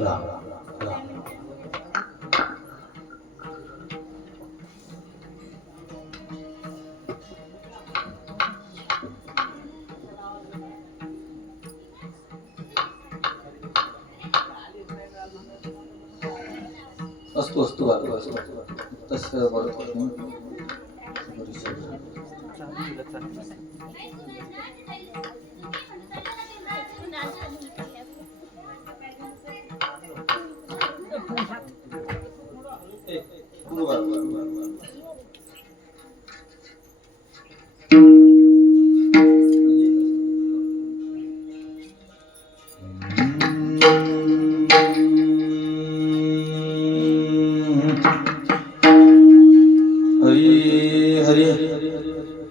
राम राम अस्तु अस्तु तस्य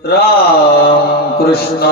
राम कृष्ण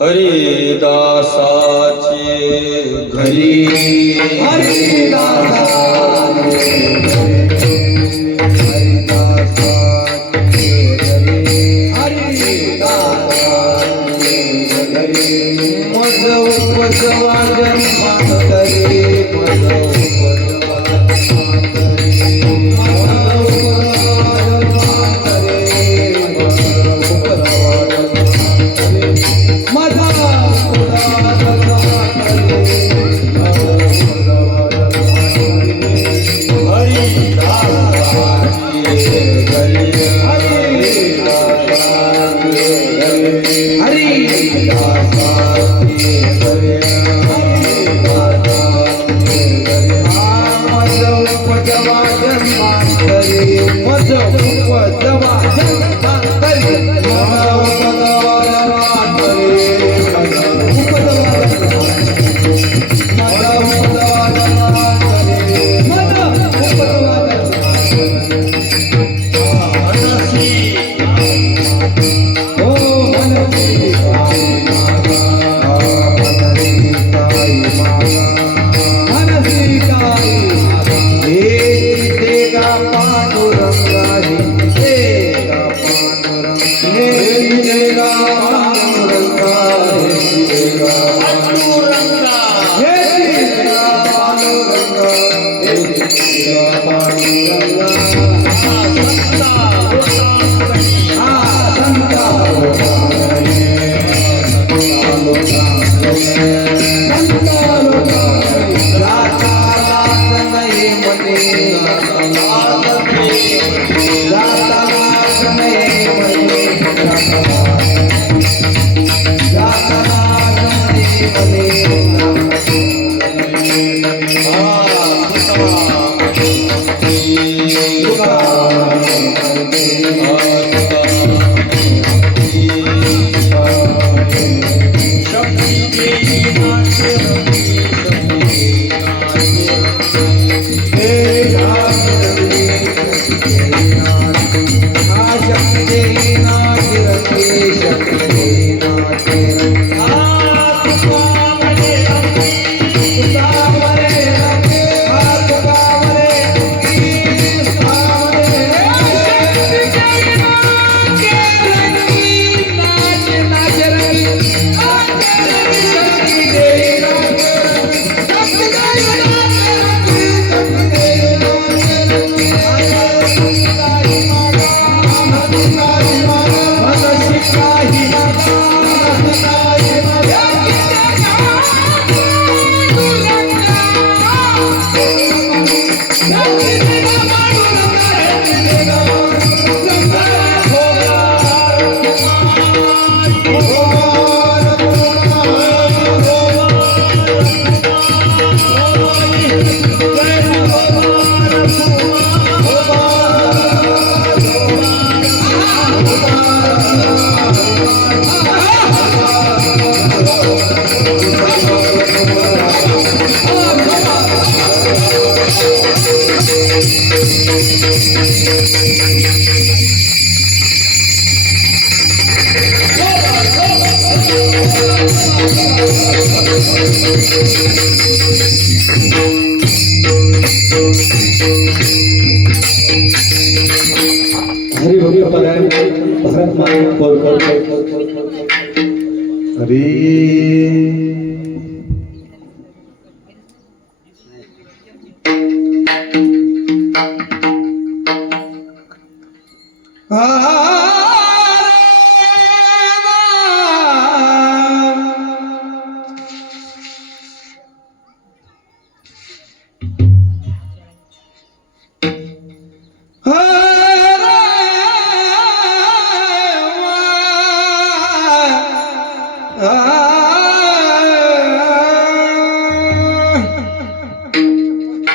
हरिदासाचे घरी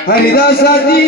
हरिदासाची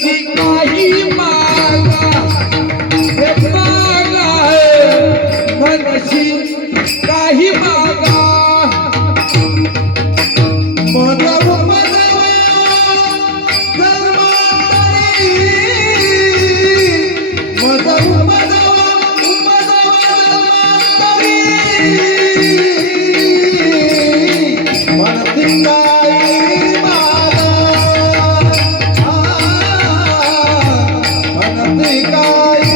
मनसी काही मागा हे मागा मनसी काही मागा मधव मधव जन्मांतरी मधव मधव मधव जन्मांतरी मनसी काही मागा मनसी काही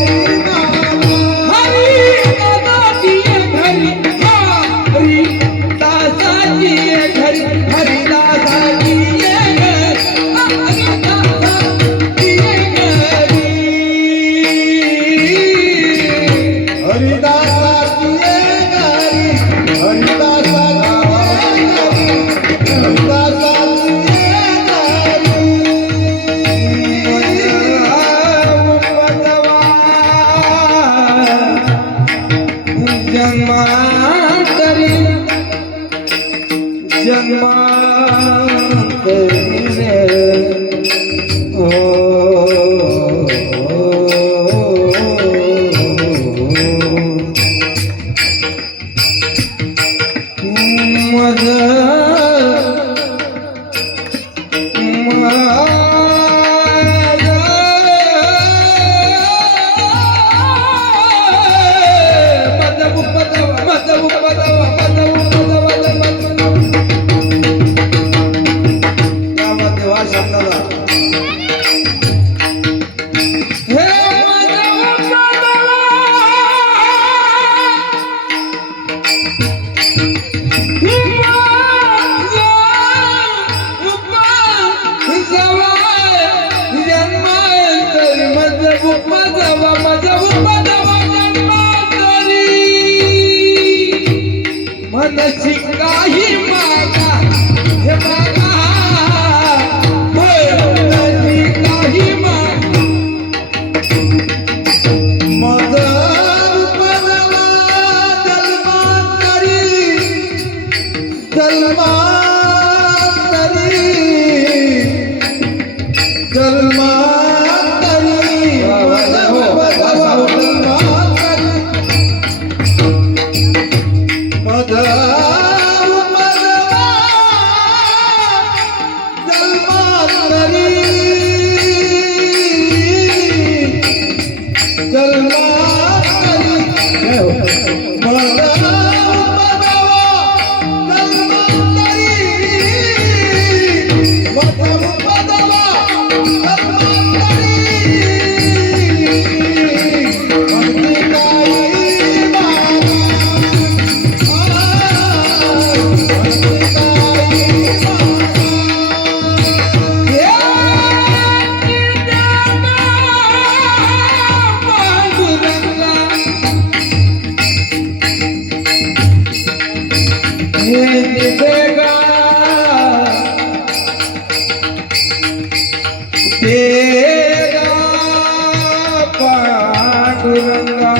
मागा हरी दादाची घरी हरी दादाची घरी हरी दादाची जन्मांतरी मनसी काही मागा हे मागा मनसी काही मागा मधव पदवा जन्मांतरी जन्मांतरी जन्मांतरी मधव पदवा तेरा पांडुरंगा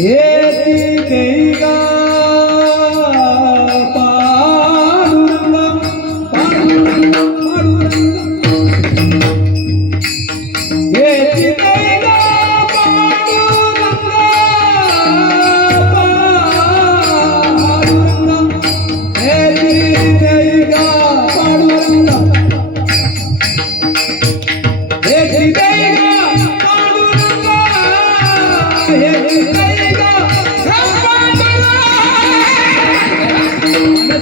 येती देगा पांडुरंगा पांडुरंगा येती देगा पांडुरंगा पांडुरंगा येती देगा पांडुरंगा येती देगा पांडुरंगा येती देगा काही मागा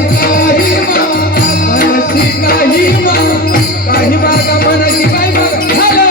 मनसी काही मागा मनसी काही मागा हॅलो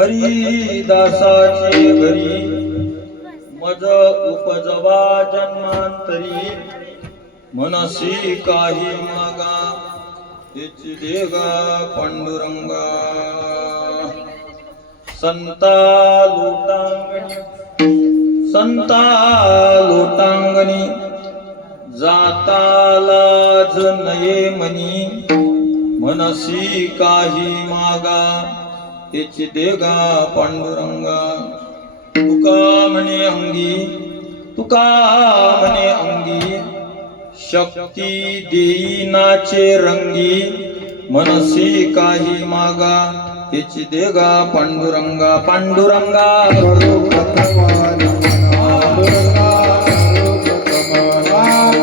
हरिदासाचे घरी मज उपजवा जन्मांतरी मनसी काही मागा त्याची देगा पांडुरंगा संता लोटांगणी जाता लाज नये मनी मनसी काही मागा त्याची देगा पांडुरंगा तुका म्हणे अंगी शक्ती देईनाचे रंगी मनसी काही मागा त्याची देगा पांडुरंगा पांडुरंगा करो प्रथमान पांडुरंगा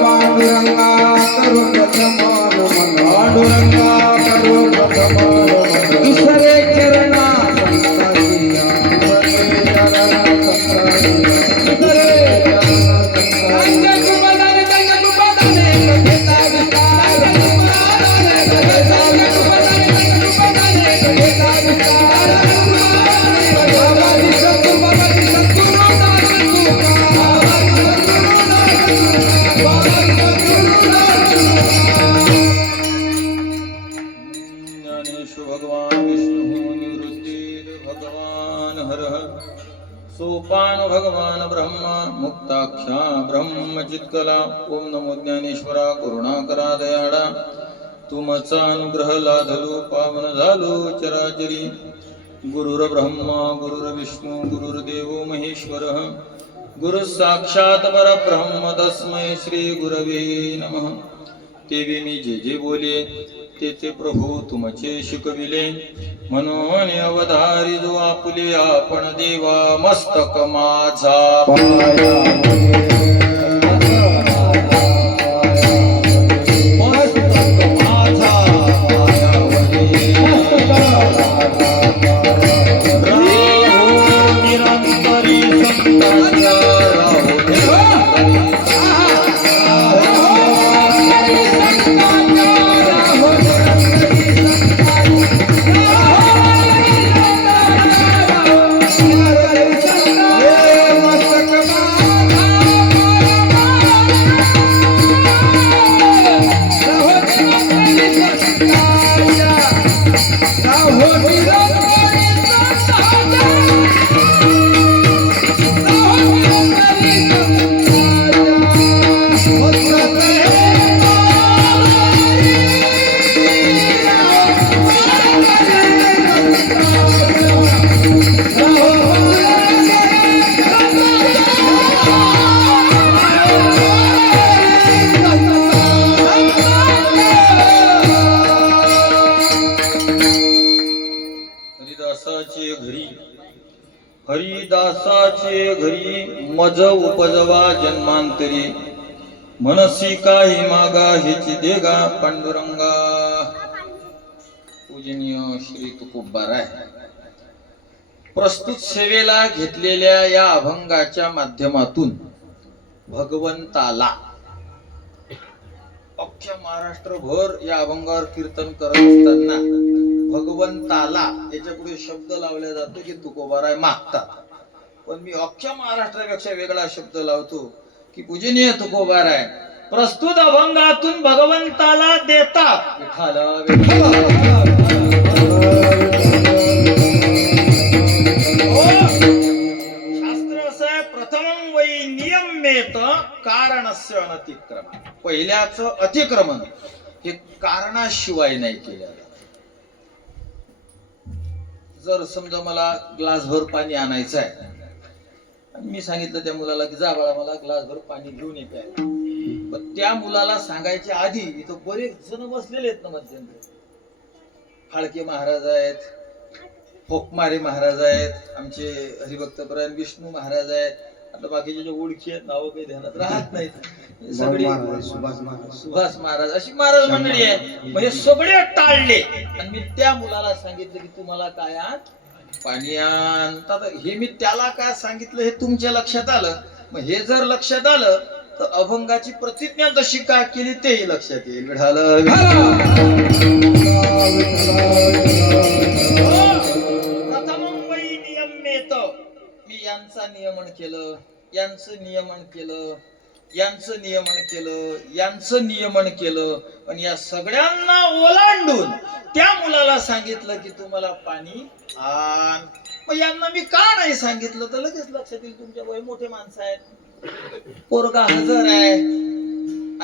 पांडुरंगा करो प्रथमान पांडुरंगा करो प्रथमान दुसरे चरणा संतांची हरः सोपान भगवान ब्रह्मा मुक्ताख्या ब्रह्म चित्कला ओम नमो ज्ञानेश्वरा करुणाकरा दयाळा तुमचा अनुग्रह लाधलो पावन झालो चराचरी गुरुर ब्रह्मा गुरुर विष्णू गुरुर्देव महेश्वरः गुरु साक्षात परब्रह्म तस्मै श्री गुरवे नमः तेवी मी जे बोले ते प्रभू तुमचे शिकविले म्हणून अवधारी जो आपुले आपण देवा मस्तक माझा हरिदासाचे घरी मज उपजवा जन्मांतरी मनसी काही मागा हेची देगा पांडुरंगा पूजनीय श्री तुकोबाराय प्रस्तुत सेवेला घेतलेल्या या अभंगाच्या माध्यमातून भगवंताला अख्ख्या महाराष्ट्रभर या अभंगावर कीर्तन करत असताना भगवंताला याच्या पुढे शब्द लावला जातो की तुकोबाराय मागतात, पण मी अख्ख्या महाराष्ट्रापेक्षा वेगळा शब्द लावतो की पूजनीय तुकोबाराय प्रस्तुत अभंगातून भगवंताला देतात शास्त्र असं आहे प्रथमं वै नियम्येत कारणस्य अनतिक्रम पहिल्याच अतिक्रमण हे कारणाशिवाय नाही केलं. जर समजा मला ग्लासभर पाणी आणायचं आहे आणि मी सांगितलं त्या मुलाला की जा बाळा मला ग्लासभर पाणी घेऊन ये प्यायला, पण त्या मुलाला सांगायच्या आधी इथं बरेच जण बसलेले आहेत ना मध्यंतरी. फाळके महाराज आहेत, फोकमारे महाराज आहेत, आमचे हरिभक्तपरायण विष्णू महाराज आहेत, आता बाकीचे जे ओळखी आहेत नाव काही ध्यानात राहत नाहीत सगळे, सुभाष महाराज अशी महाराज मंडळी आहे. म्हणजे सगळे टाळले आणि मी त्या मुलाला सांगितलं की तुम्हाला काय आण पाणी आण. हे मी त्याला काय सांगितलं हे तुमच्या लक्षात आलं. मग हे जर लक्षात आलं तर अभंगाची प्रतिज्ञा जशी काय केली तेही लक्षात येईल. प्रथमं वै नियम्येत मी यांचं नियमन केलं, यांचं नियमन केलं, यांचं नियमन केलं, यांचं नियमन केलं, पण या सगळ्यांना ओलांडून त्या मुलाला सांगितलं की तुम्हाला पाणी आण. मग यांना मी का नाही सांगितलं तर लगेच लक्षात येईल तुमच्या वय मोठे माणसं आहेत, पोरगा हजर आहे,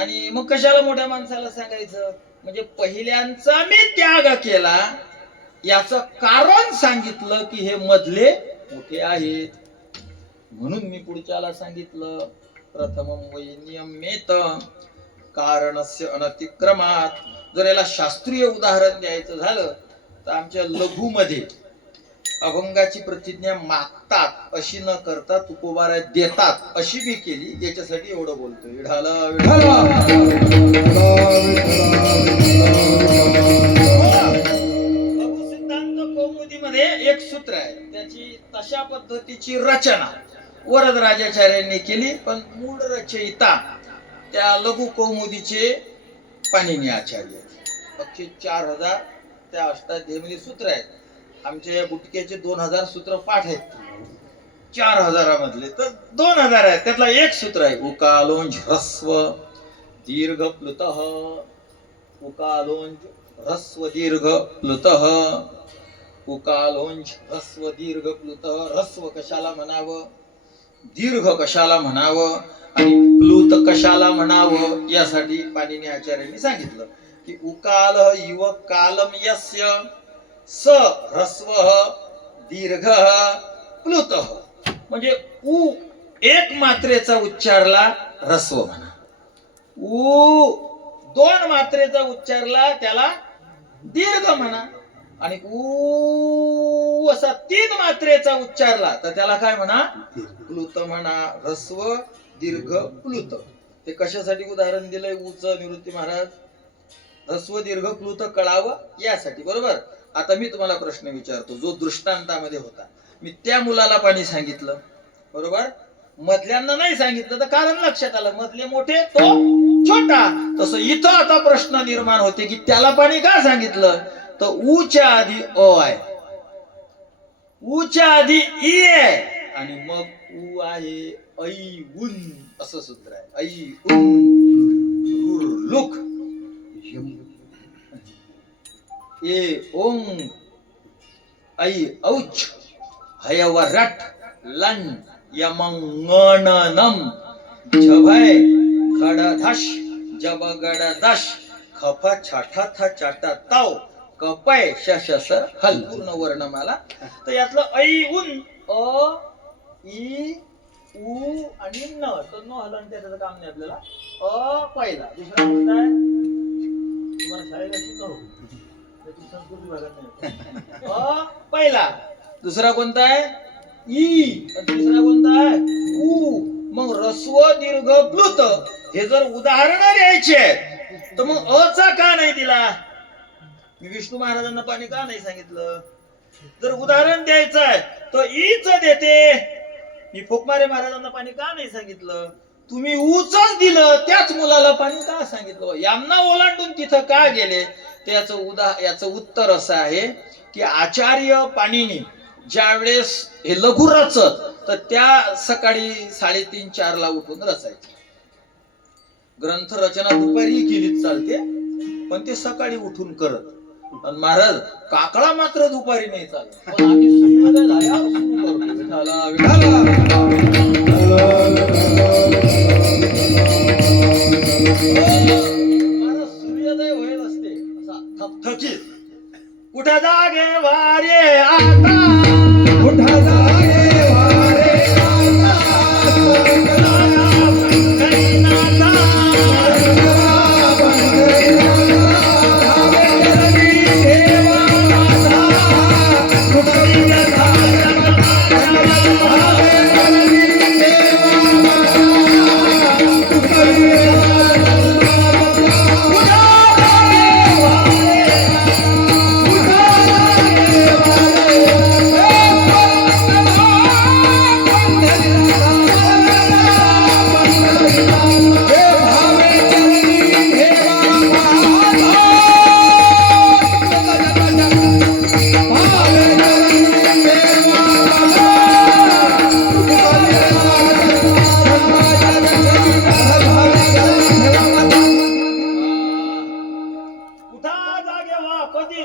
आणि मग कशाला मोठ्या माणसाला सांगायचं. म्हणजे पहिल्यांचा मी त्याग केला याचं कारण सांगितलं की हे मधले मोठे आहेत, म्हणून मी पुढच्याला सांगितलं प्रथमं वै नियम्येत कारणस्य अनतिक्रमात. जर याला शास्त्रीय उदाहरण द्यायचं झालं तर आमच्या लघुमध्ये अभंगाची प्रतिज्ञा मागतात अशी न करता तुकोबाराय देतात अशी मी केली. याच्यासाठी एवढं बोलतोय. विठाला लघु सिद्धांत कौमुदीमध्ये एक सूत्र आहे, त्याची तशा पद्धतीची रचना वरदराजाचार्यांनी केली, पण मूळ रचयिता त्या लघु कौमुदीचे पाणिनी आचार्य. अख्खे 4000 त्या अष्टाध्यायीमध्ये सूत्र आहेत. आमच्या या गुटक्याचे 2000 सूत्र पाठ आहेत. 4000 मधले तर 2000 आहेत. त्यातला एक सूत्र आहे उकालोंज ह्रस्व दीर्घ प्लुतः. उकालोंज ह्रस्व दीर्घ प्लुतः उकालोंच ह्रस्व दीर्घ प्लुत. ह्रस्व कशाला म्हणावं, दीर्घ कशाला म्हणावं आणि प्लुत कशाला म्हणावं यासाठी पाणिनी आचार्यांनी सांगितलं की उकाल इव कालम यस्य स ह्रस्व दीर्घ प्लुत. म्हणजे उ एक मात्रेचा उच्चारला ह्रस्व म्हणा, उ दोन मात्रेचा उच्चारला त्याला दीर्घ म्हणा, आणि उ असा तीन मात्रेचा उच्चारला तर त्याला काय म्हणा, प्लुत म्हणा. ह्रस्व दीर्घ प्लुत. ते कशासाठी उदाहरण दिलंय उच निवृत्ती महाराज, ह्रस्व दीर्घ प्लुत कळावं यासाठी. बरोबर. आता मी तुम्हाला प्रश्न विचारतो जो दृष्टांतामध्ये होता. मी त्या मुलाला पाणी सांगितलं, बरोबर, मधल्यांना नाही सांगितलं तर कारण लक्षात आलं मधले मोठे तो छोटा. तसं इथं आता प्रश्न निर्माण होते की त्याला पाणी का सांगितलं, तर ऊच्या आधी अ आहे, ऊच्या आधी ई आहे, आणि मग ऊ आहे ऐ उन असं सूत्र आहे. ऐ उन लुक ए ओंग ऐ औच हयवरट लन यमंगणनम झभय खडधश जबगडदश खफ छाठा था चाटा ताव कपय शशसर हल. पूर्ण वर्णमाला. तर यातलं ऐ उन अ ई उ आणि न, तर न हलन त्याचं काम नाही आपल्याला. अ पहिला. दुसरा कोणता आहे, तुम्हाला शाळेला शिकवू, त्याची संस्कृती भागात नाही. अ पहिला. दुसरा कोणता आहे, ई. तिसरा कोणता आहे, उ. मग ह्रस्व दीर्घ प्लुत हे जर उदाहरण द्यायचे तर मग अ चा का नाही दिला, मी विष्णू महाराजांना पाणी का नाही सांगितलं. जर उदाहरण द्यायचं आहे तर ईच देते. मी फोकमारे महाराजांना पाणी का नाही सांगितलं, तुम्ही ऊच दिलं, त्याच मुलाला पाणी का सांगितलं. यांना ओलांडून तिथं का गेले, याचं उत्तर असं आहे की आचार्य पाणिनी ज्या वेळेस हे लघु रचत तर त्या सकाळी 3:30-4 ला उठून रचायचे. ग्रंथ रचना दुपारी केलीच चालते, पण ते सकाळी उठून करत. आणि महाराज काकळा मात्र दुपारी नाही चालत, पण आम्ही सूर्योदय झाल्यावर सुरू करतो. विठाला विठाला. माझा सूर्योदय होईल असते असा थकथकीत. उठा जागे वारे आता, उठा जागे वारे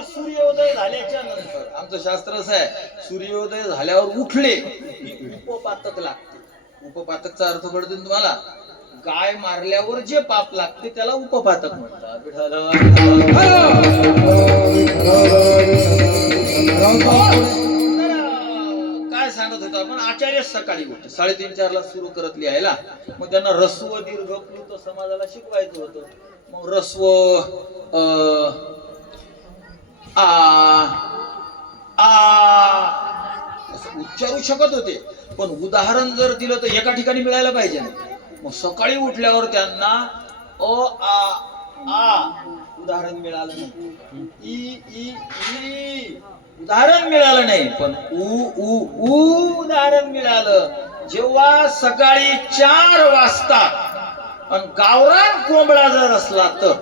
सूर्योदय झाल्याच्या नंतर. आमचं शास्त्र असं आहे, सूर्योदय झाल्यावर उठले की उपपातक लागते. उपपातकचा अर्थ कळतो तुम्हाला, गाय मारल्यावर जे पाप लागते त्याला उपपातक म्हणतात. काय सांगत होतो आपण, आचार्य सकाळी उठते 3:30-4 ला सुरू करत लिहायला. मग त्यांना ह्रस्व दीर्घ प्लुत समाजाला शिकवायचं होतं. मग ह्रस्व आ आ असं उच्चारू शकत होते, पण उदाहरण जर दिलं तर एका ठिकाणी मिळायला पाहिजे ना. मग सकाळी उठल्यावर त्यांना अ आ उदाहरण मिळालं नाही, ई ई ई उदाहरण मिळालं नाही, पण उ उ उ उदाहरण मिळालं. जेव्हा सकाळी 4 वाजता आणि गावरान कोंबडा जर असला तर,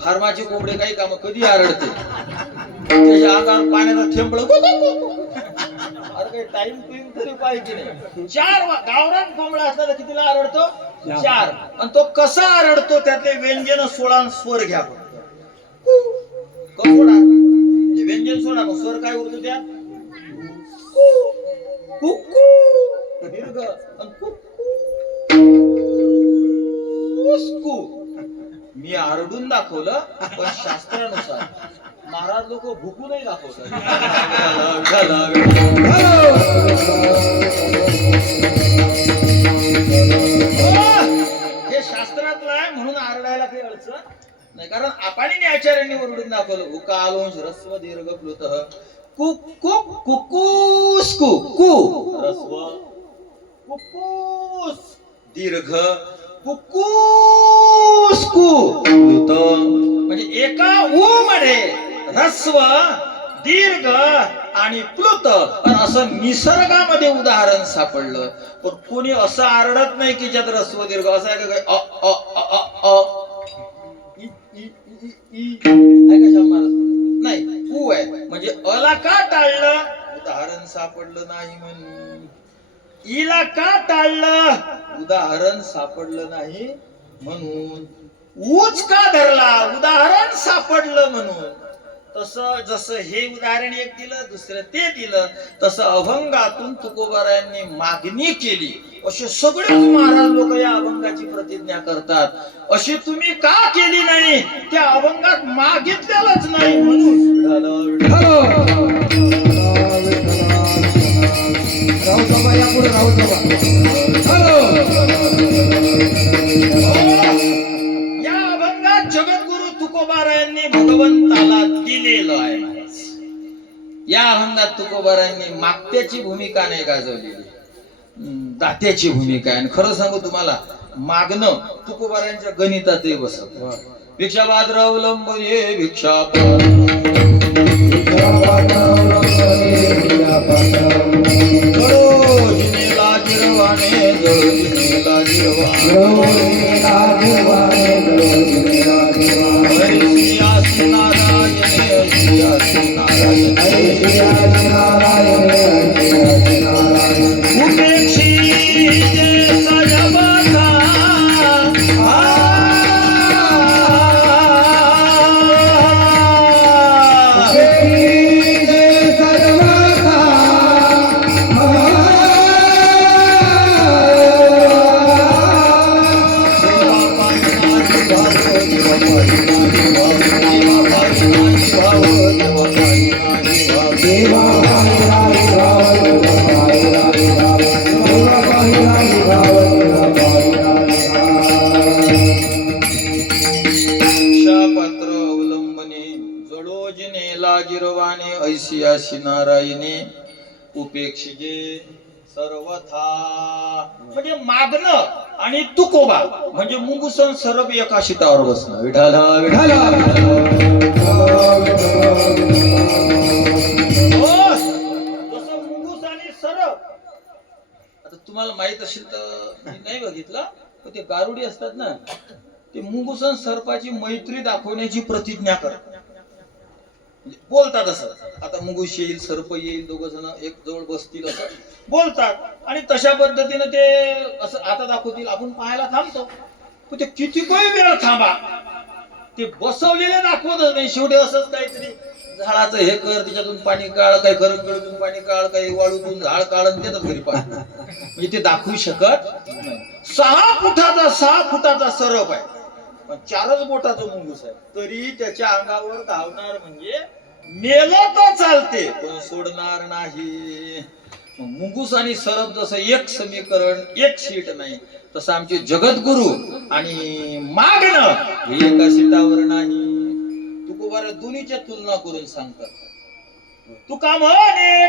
फार्माचे कोंबडे काही काम कधी आरडते, त्याच्या अंगावर पाण्याचा थेंबळ, अरे काही टाइम टू तरी पाहिजे नाही. 4 गावरान कोंबडा असला तर कितीला आरडतो, 4. आणि तो कसा आरडतो त्यातले व्यंजन 16 स्वर घ्या. सोडा व्यंजन सोडा, मग स्वर काय उरतो त्यात, कुक्कू दीर्घ आणि कुक्कू. मी आरडून दाखवलं पण शास्त्रानुसार महाराज लोक भुकूनही दाखवतात. हे शास्त्रातलं आहे म्हणून आरडायला काही अडचण नाही, कारण आपण आचार्यांनी ओरडून दाखवलं. उकालोंश ह्रस्व दीर्घ प्लुत कुक्कुस कुक्कू ह्रस्व कुक्कुस दीर्घ कुक्कुस्कू प्लुत. म्हणजे एका ऊ मध्ये ह्रस्व दीर्घ आणि प्लुत असं निसर्गामध्ये उदाहरण सापडलं. पण कोणी असं आरडत नाही की ज्यात ह्रस्व दीर्घ असं आहे का काय अ अ अ अ इ इ इ आहे का शंभर नाही ऊ आहे. म्हणजे अला का टाळलं उदाहरण सापडलं नाही म्हणून. इला का टाळलं उदाहरण सापडलं नाही म्हणून. ऊच का धरला उदाहरण सापडलं म्हणून. तसं जसं हे उदाहरण एक दिलं दुसरं ते दिलं तसं अभंगातून तुकोबारायांनी मागणी केली. असे सगळेच महाराज लोक या अभंगाची प्रतिज्ञा करतात. अशी तुम्ही का केली नाही त्या अभंगात मागितलेलंच नाही म्हणून. या अभंगात जगद्गुरु तुकोबारायांनी भगवंताला दिलेलं आहे. या अभंगात तुकोबारायांनी मागत्याची भूमिका नाही गाजवलेली, दात्याची भूमिका आहे. खरं सांगू तुम्हाला मागणं तुकोबारायांच्या गणितातही बसत. भिक्षापात्र अवलंबने भिक्षापात्र ऐसियासी नारायणे उपेक्षिजे सर्वथा. म्हणजे मागणं आणि तुकोबा म्हणजे मुंगूसन सरब एका शितावर बसणं. विठाला विठाला जसं मुंगूस आणि सरब. आता तुम्हाला माहित असेल तर मी नाही बघितलं पण ते गारुडी असतात ना ते मुंगूसन सर्पाची मैत्री दाखवण्याची प्रतिज्ञा करतात. बोलतात असं आता मुंगूस येईल सर्प येईल दोघ जण एक जवळ बसतील असं बोलतात आणि तशा पद्धतीनं ते असं आता दाखवतील. आपण पाहायला थांबतो पण ते किती काही वेळ थांबा ते बसवलेले दाखवतच नाही. शेवटी असंच काहीतरी झाडाचं हे कर त्याच्यातून पाणी काढ काही करंगळीतून पाणी काढ काही वाळूतून झाड काढून देतात घरी पाणी. म्हणजे ते दाखवू शकत नाही. 6 फुटाचा सरप आहे पण 4च बोटाचं मुंगूस आहे तरी त्याच्या अंगावर धावणार म्हणजे मेलं तर चालते पण सोडणार नाही. मुंगूस आणि सरप जसं एक समीकरण एक शीट नाही तसं आमचे जगद्गुरु आणि मागणं हे एका शीटावर नाही. तुकोबारा दोन्हीच्या तुलना करून सांगतात. तुका म्हणे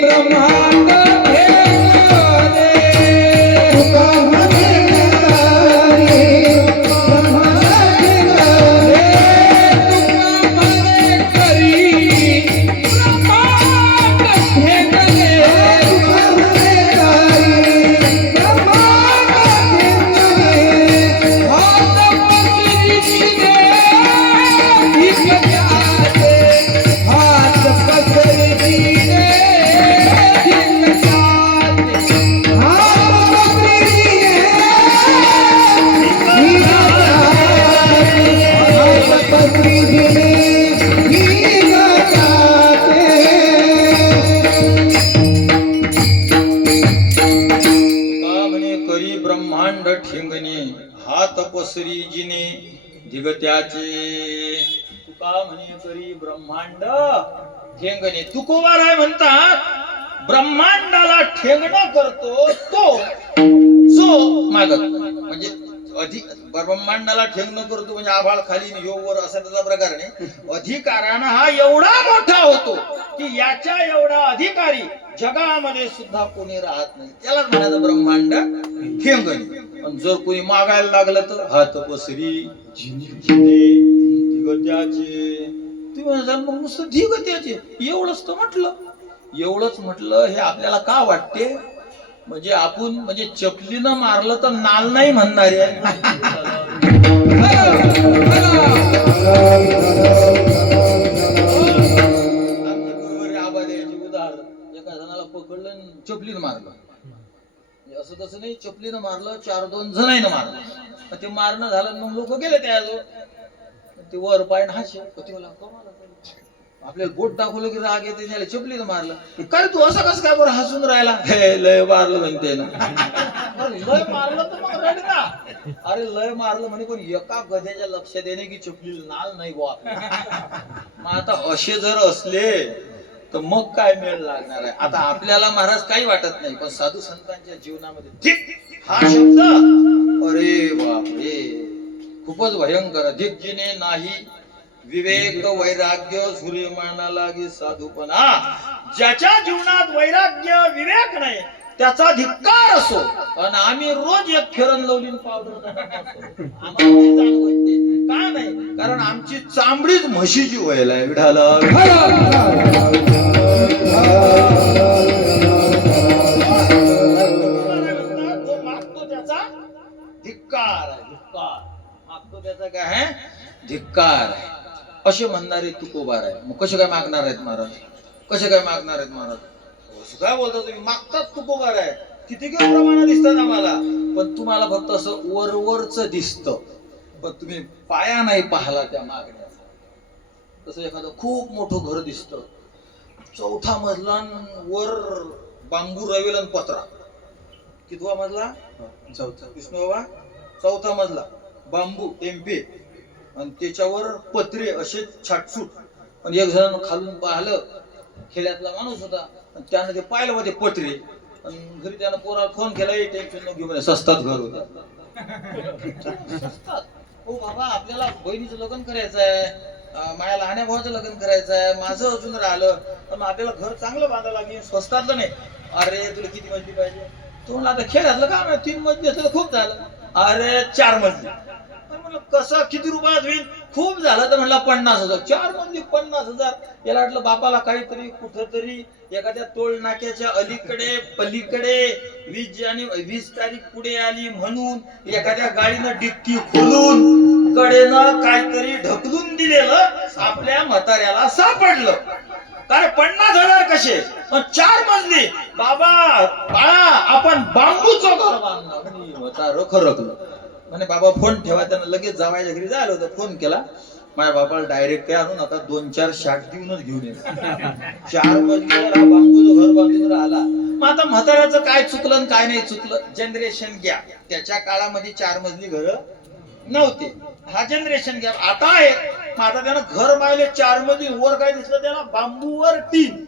ब्रह्मांड पसरी जिने दिगत्याचे तुका म्हणे करी ब्रह्मांड ठेंगणे. तुकोबाराय म्हणतात ब्रह्मांडाला ठेंगणं करतो तो जो मागत म्हणजे अधिक ब्रह्मांडाला ठेंगणं करतो म्हणजे आभाळ खाली वर असा त्याचा प्रकार नाही. अधिकारानं हा एवढा मोठा होतो की याच्या एवढा अधिकारी जगामध्ये सुद्धा कोणी राहत नाही. त्याला म्हणायचं ब्रह्मांड ठेंगणे. पण जर कोणी मागायला लागलं तर हात पसरी धिगत्याचे. तुम्ही म्हणाल मग नुसतं धिगत्याचे एवढंच तर म्हटलं. एवढंच म्हटलं हे आपल्याला का वाटते म्हणजे आपण म्हणजे चपलीनं मारलं तर नाल नाही म्हणणार आहे. उदाहरण एका जणाला पकडलं चपलीनं मारलं असं तसं नाही. चपलीनं मारलं 4-2 जणांना मारलं. ते मारणं झालं मग लोक गेले त्याजवळ ते वर पायन हाशे आपल्याला बोट दाखवलं की राग येते त्याला चपलीनं मारलं. काय तू असं कसं काय बरं हसून राहिला. हे लय मारलं म्हणते ना. लय मारलं तर मग रड ना. अरे लय मारलं म्हणे पण एका गध्याच्या लक्षात येणे की चपलीला नाल नाही बुवा. मग आता असे जर असले तर मग काय मेळ लागणार आहे. आता आपल्याला महाराज काही वाटत नाही पण साधू संतांच्या जीवनामध्ये धिक हा शब्द अरे बापरे खूपच भयंकर. धिक जिने नाही विवेक वैराग्य सूर्यमाना लागे साधूपणा. ज्याच्या जीवनात वैराग्य विवेक नाही त्याचा धिक्कार असो. आणि आम्ही रोज एक फेरन लावली पावडर का नाही कारण आमची चांबडीच म्हशीची व्हायला आहे. विढाला जो मागतो त्याचा धिक्कार आहे. धिक्कार मागतो त्याचा काय आहे धिक्कार आहे असे म्हणणारे तुकोबार आहे. मग कसे काय मागणार आहेत महाराज. कसे काय मागणार आहेत महाराज. काय बोलता तुम्ही मागतात तुकोबार आहे. किती किती प्रमाणात दिसतात आम्हाला पण तुम्हाला फक्त असं वरवरच दिसतं पण तुम्ही पाया नाही पाहला त्या मागण्याचा. तसं एखादं खूप मोठं घर दिसतं 4था मजला वर बांबू रवेल पत्रा. कितवा मजला 4था. विष्णू बाबा 4था मजला बांबू टेम्पे आणि त्याच्यावर पत्रे असे छाटसूट. आणि एक जण खालून पाहिलं खेड्यातला माणूस होता त्यानं ते पाहिलं होते पत्रे आणि घरी त्यानं पोराला फोन केला टेन्शन न घेऊ म्हणे सस्तात घर होतं. हो बाबा आपल्याला बहिणीचं लग्न करायचं आहे माझ्या लहान्या भावाचं लग्न करायचं आहे माझं अजून राहिलं पण आपल्याला घर चांगलं बांधायला लागेल स्वस्तातलं नाही. अरे तुला किती मजली पाहिजे. तो म्हणला आता खेड्यातलं काम आहे 3 मजली असलं खूप झालं. अरे 4 मजली. कसं किती रुपयात होईल खूप झालं तर म्हणला 50,000. 4 मजली 50,000. याला वाटलं बापाला काहीतरी कुठंतरी एखाद्या टोल नाक्याच्या अलीकडे पलीकडे 20 तारीख पुढे आली म्हणून एखाद्या गाडीनं डिक्की खोलून कडेनं काहीतरी ढकलून दिलेलं आपल्या म्हाताऱ्याला सापडलं. काय 50,000 कसे 4 मजली. बाबा बाळा आपण बांबूचं घर बांधणार. म्हातारं खरकलं म्हणे बाबा फोन ठेवा. त्यानं लगेच जावायच्या घरी जायला होतं. फोन केला माझ्या बापाला डायरेक्ट काय आणू नका 2-4 शाट देऊनच घेऊन ये. 4 मजलीवर हा बांबूचं घर बांधून राहिला. मग आता म्हाताऱ्याचं काय चुकलं आणि काय नाही चुकलं जनरेशन गॅप. त्याच्या काळामध्ये 4 मजली घर नव्हते. हा जनरेशन गॅप आता आहे. मग आता त्यानं घर बांधले 4 मजली वर काय दिसलं त्याला बांबूवर टीन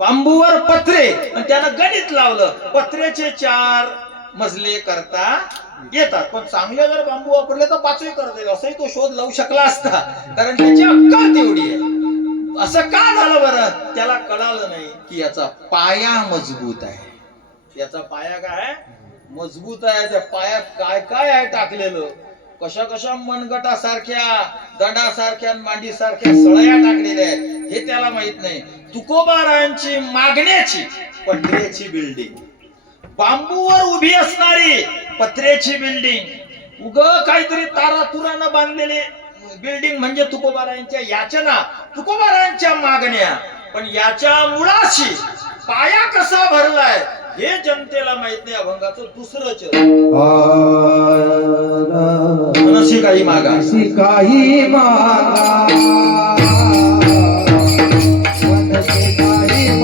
बांबूवर पत्रे आणि त्यानं गणित लावलं पत्र्याचे 4 मजले करता येतात पण चांगले जर बांबू वापरले तर 5ही करता येईल असंही तो शोध लावू शकला असता कारण त्याची अक्कल तेवढी आहे. असं का झालं बरं त्याला कळालं नाही की याचा पाया मजबूत आहे. याचा पाया काय मजबूत आहे. त्या पायात काय काय आहे टाकलेलं. कशा कशा मनगटासारख्या दंडासारख्या मांडीसारख्या सळया टाकलेल्या आहेत हे त्याला माहित नाही. तुकोबारायांची मागण्याची पत्र्याची बिल्डिंग बांबूवर उभी असणारी पत्र्याची बिल्डिंग उग काहीतरी तारा तुरानं बांधलेली बिल्डिंग म्हणजे तुकोबारायांच्या याचना तुकोबारायांच्या मागण्या. पण याच्या मुळाशी पाया कसा भरलाय हे जनतेला माहित नाही. अभंगाचं दुसरं चरण मनसी काही मागा काही मागा मनसी काही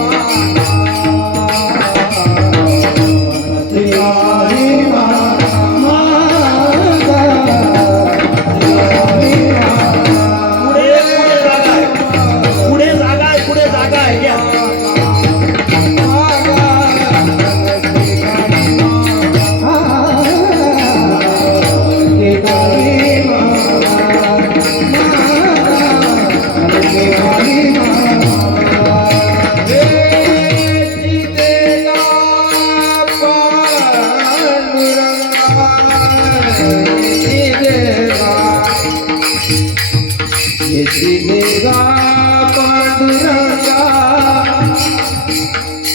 मागा दिलेगा पांडुरंगा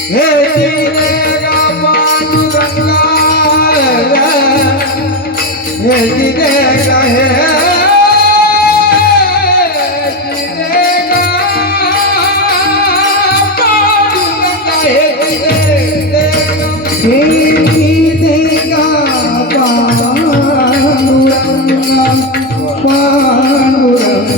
हे दिलेगा पांडुरंगा हे दिलेगा हे दिलेगा पांडुरंगा हे दिलेगा पांडुरंगा पांडुरंगा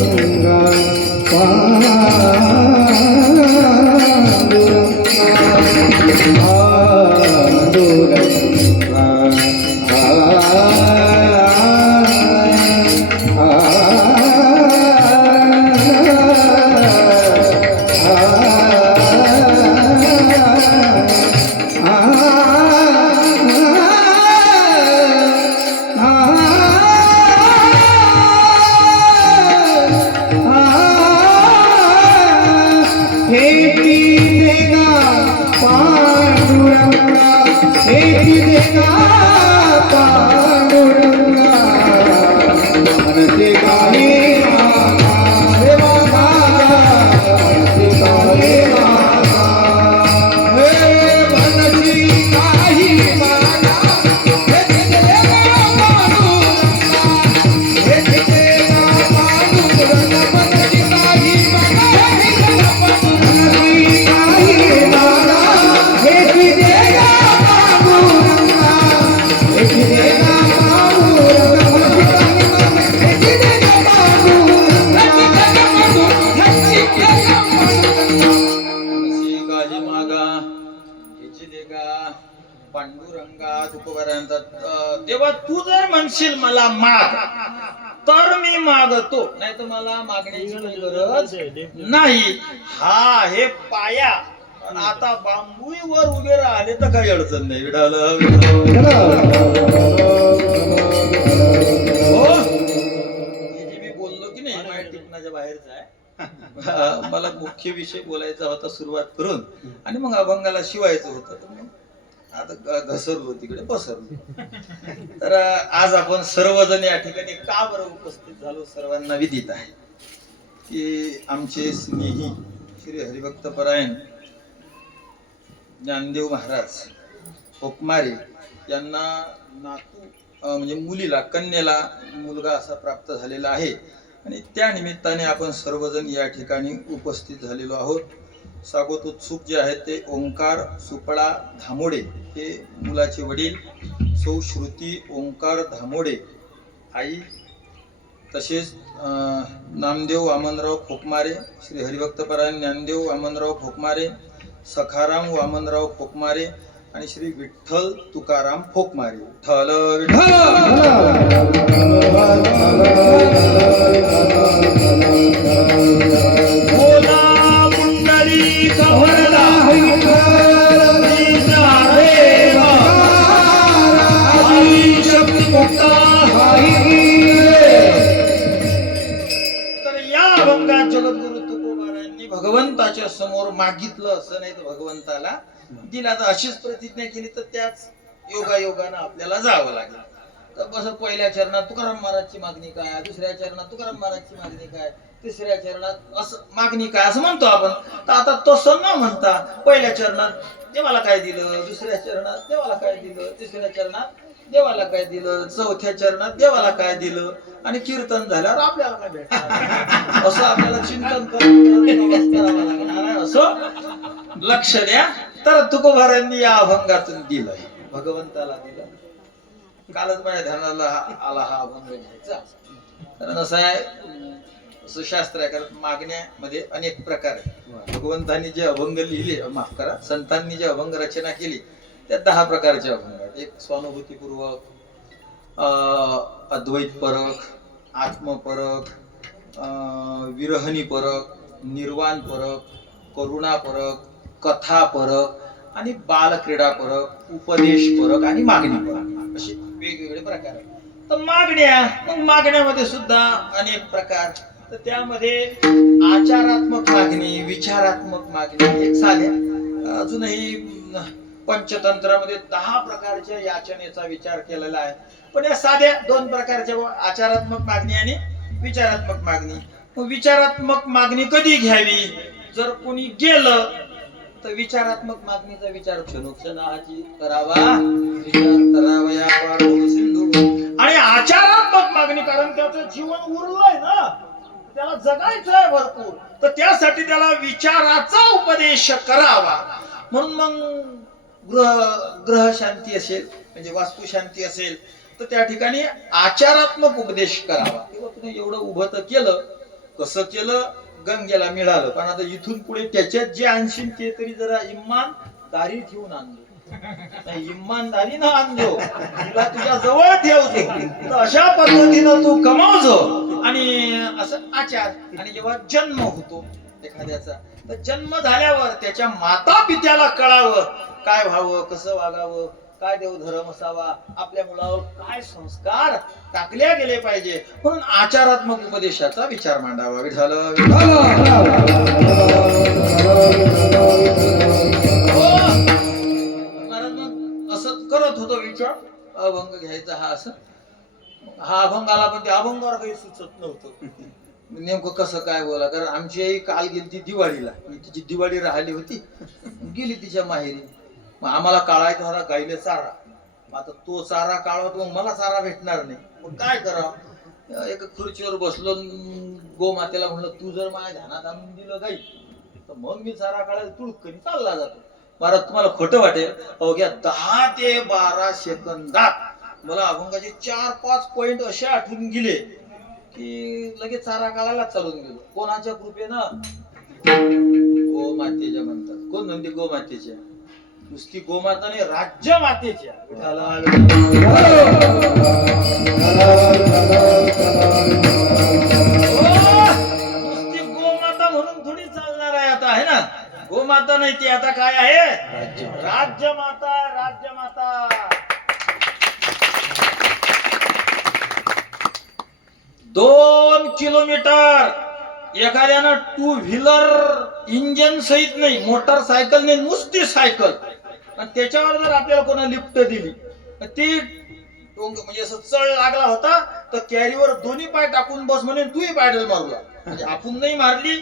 पांडुरंगा तुकोबारायांचा तेव्हा तू जर म्हणशील मला माग तर मी मागतो, नाही तर मला मागण्याची काही गरज नाही. हा आहे पाया. आता बांबूवर उभे राहिले तर काही अडचण नाही. विडाल हो, हे जे मी बोललो की नाही माझ्या टिपणाच्या बाहेरच आहे. मला मुख्य विषय बोलायचा होता सुरुवात करून, आणि मग अभंगाला शिवायचं होतं. आता घसरलो तिकडे पसरलो. तर आज आपण सर्वजण या ठिकाणी का बरं उपस्थित झालो सर्वांना विदित आहे की आमचे स्नेही श्री हरिभक्त परायण ज्ञानदेव महाराज होकमारे यांना नातू म्हणजे मुलीला कन्याला मुलगा असा प्राप्त झालेला आहे, आणि त्या निमित्ताने आपण सर्वजण या ठिकाणी उपस्थित झालेलो आहोत. स्वागत उत्सुक जे आहेत ते ओंकार सुपळा धामोडे हे मुलाचे वडील, सौ श्रुती ओंकार धामोडे आई, तसेच नामदेव वामनराव खोकमारे, श्री हरिभक्तपरायण ज्ञानदेव वामनराव खोकमारे, सखाराम वामनराव खोकमारे आणि श्री विठ्ठल तुकाराम खोकमारे. विठ्ठल जगद्गुरु तुकोबारायांनी भगवंताच्या समोर मागितलं असं नाही तर भगवंताला दिला. तर अशीच प्रतिज्ञा केली तर त्याच योगायोगानं आपल्याला जावं लागेल. तर बस पहिल्या चरणात तुकाराम महाराजची मागणी काय, दुसऱ्या चरणात तुकाराम महाराजची मागणी काय, तिसऱ्या चरणात असं मागणी काय असं म्हणतो आपण. तर आता तसं न म्हणता पहिल्या चरणात देवाला काय दिलं, दुसऱ्या चरणात देवाला काय दिलं, तिसऱ्या चरणात देवाला काय दिलं, चौथ्या चरणात देवाला काय दिलं, आणि कीर्तन झाल्यावर आपल्याला काय भेटणार असं आपल्याला चिंतन करावं लागणार आहे. असं लक्ष द्या. तर तुकोबारायांनी या अभंगातून दिलं, भगवंताला दिलं. कालच माझ्या ध्यानाला आला हा अभंग घ्यायचा. कारण असं आहे, असं शास्त्र आहे, कारण मागण्यामध्ये अनेक प्रकार आहेत. भगवंतांनी जे अभंग लिहिले, माफ करा, संतांनी जे अभंग रचना केली त्यात 10 प्रकारचे अभंग आहेत. एक स्वानुभूतीपूर्वक, अद्वैत परक, आत्मपरक, विरहणी परक, निर्वाण परक, करुणा परक, कथा परक आणि बालक्रीडा परक, उपदेश परक आणि मागणी परक, असे वेगवेगळे प्रकार आहेत. तर मग मागण्यामध्ये सुद्धा अनेक प्रकार. तर त्यामध्ये आचारात्मक मागणी, विचारात्मक मागणी, एक साध्या अजूनही पंचतंत्रामध्ये 10 प्रकारच्या याचनेचा विचार केलेला आहे. पण या साध्या 2 प्रकारच्या आचारात्मक मागणी आणि विचारात्मक मागणी मग विचारात्मक मागणी कधी घ्यावी? जर कोणी गेलं तर विचारात्मक मागणीचा विचार क्षणोक्षणाची करावा, विचार करावया पाडो सिंधू. आणि आचारात्मक मागणी, कारण त्याचं जीवन उरलंय ना, त्याला जगायचंय भरपूर, तर त्यासाठी त्याला विचाराचा उपदेश करावा. म्हणून मग ग्रह शांती असेल, म्हणजे वास्तू शांती असेल, तर त्या ठिकाणी आचारात्मक उपदेश करावा. किंवा तुम्ही एवढं उभं तर केलं, कसं केलं गंगेला मिळालं, पण आता इथून पुढे त्याच्यात जे आणशील ते तरी जरा इमानदारी ठेवून आणजो, इमानदारी न आणजो, तिला तुझ्या जवळ ठेवतो, तर अशा पद्धतीनं तू कमावजो. आणि असं आचार. आणि जेव्हा जन्म होतो एखाद्याचा, तर जन्म झाल्यावर त्याच्या माता पित्याला कळावं काय व्हावं, कसं वागावं, काय देवधर्म असावा, आपल्या मुलावर काय संस्कार टाकले गेले पाहिजे. म्हणून आचारात्मक उपदेशाचा विचार मांडावा. विठ्ठल महाराज मग असं करत होतो विचार, अभंग घ्यायचा हा, असं हा अभंग आला, पण त्या अभंगावर काही सुचत नव्हतं नेमकं कसं काय बोला. कारण आमची आई काल गेली ती दिवाळीला, तिची दिवाळी राहिली होती, गेली तिच्या माहेरी. मग आम्हाला काढायचा होता गाईले चारा. आता तो चारा काढत मग मला चारा भेटणार नाही, मग काय करावं. एका खुर्चीवर बसलो, गोमातेला म्हणलं तू जर माझ्या ध्यानात आणून दिलं गाई, तर मग मी चारा काढायला तुळकणी चालला जातो. महाराज तुम्हाला खोटं वाटेल, अवघ्या 10 ते 12 सेकंदात मला अभंगाचे 4-5 पॉइंट असे आठवून गेले की लगेच चारा काढायला चालून गेलो. कोणाच्या कृपेनं? गोमातेच्या म्हणतात. कोण म्हणते गोमातेच्या? नुसती गोमाता नाही, राज्य मातेच्या. नुसती गोमाता म्हणून थोडी चालणार आहे आता, आहे ना. गोमाता नाही, ती आता काय आहे? राज्यमाता. राज्यमाता 2 किलोमीटर एखाद्यानं 2 व्हीलर इंजन सहित नाही, मोटरसायकल नाही, नुसती सायकल, आणि त्याच्यावर जर आपल्याला कोणा लिफ्ट दिली, ती म्हणजे असं चढ लागला होता तर कॅरीवर दोन्ही पाय टाकून बस म्हणे, तूही पायडल मारला, म्हणजे आपण नाही मारली,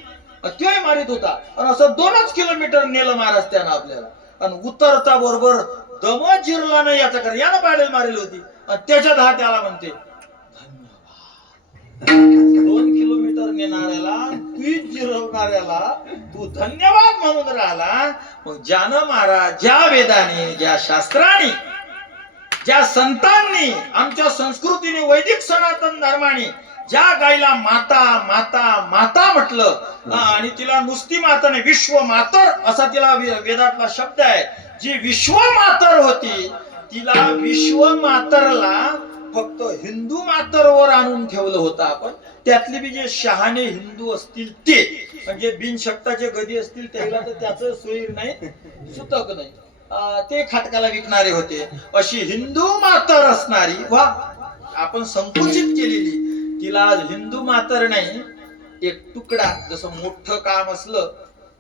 तोही मारित होता. आणि असं 2च किलोमीटर नेलं महाराज त्यानं आपल्याला. आणि उतरता बरोबर दम जिरला नाही याचा, कर यानं पायडल मारली होती, आणि त्याच्यात हा त्याला म्हणते 2 किलोमीटर नेणाऱ्याला, तू जिरवणाऱ्याला तू धन्यवाद म्हणून राहिला. मग ज्यानं महाराज, ज्या वेदाने, ज्या शास्त्राने, ज्या संतांनी, आमच्या संस्कृतीने, वैदिक सनातन धर्माने ज्या गायला माता माता माता म्हटलं, आणि तिला नुसती माता नाही, विश्व मातर असा तिला वेदातला शब्द आहे. जी विश्व मातर होती, तिला विश्व मातरला फक्त हिंदू मातरवर आणून ठेवलं होतं आपण. त्यातले बी जे शहाणे हिंदू असतील ते, म्हणजे बिनशक्ताचे गदी असतील त्याला तर त्याचं सोयीर नाही, सुतक नाही, ते खाटकाला विकणारे होते. अशी हिंदू मातर असणारी, वा आपण संकुचित केलेली, तिला हिंदू मातर नाही, एक तुकडा. जसं मोठं काम असलं,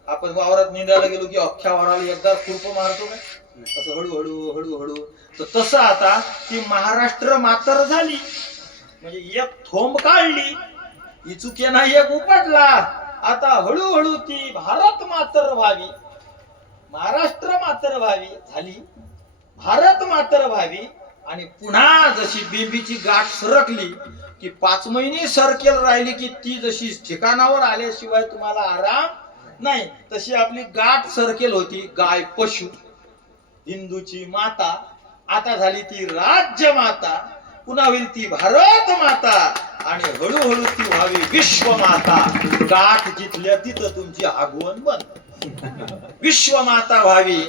आपण वावरात निंदायला गेलो की अख्ख्या वावराला एकदा खुरप मारतो काय, असं हळूहळू हळूहळू, तर तसं आता ती महाराष्ट्र मातर झाली, म्हणजे एक थोंब काढली, ही चुके नाही, एक उपटला. आता हळूहळू ती भारत मातर व्हावी, महाराष्ट्र मातर व्हावी, झाली भारत मातर व्हावी. आणि पुन्हा जशी बेंबीची गाठ सरकली की 5 महिने सरकेल राहिली की ती जशी ठिकाणावर आल्याशिवाय तुम्हाला आराम नाही, तशी आपली गाठ सरकेल होती. गाय पशु, हिंदूची माता, आता झाली ती राज्य माता, पुन्हा होईल ती भारत माता, आणि हळूहळू ती व्हावी विश्व माता. गाठ जिथल्या तिथं तुमची आगवण बंद, विश्व माता व्हावी.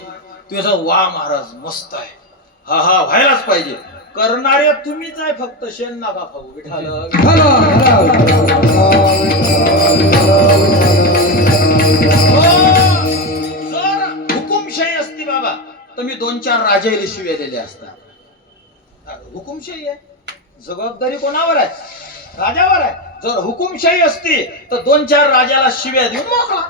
तुम्ही सांग वा महाराज मस्त आहे, हा हा व्हायलाच पाहिजे. करणारे तुम्हीच आहे, फक्त शेण नका खाऊ. विठाल जर हुकुमशाही असती बाबा, तर मी 2-4 राजाला शिव्या दिल्या असतात. हुकुमशाही आहे, जबाबदारी कोणावर आहे? राजावर आहे. जर हुकुमशाही असती तर 2-4 राजाला शिव्या देऊन मोकळा.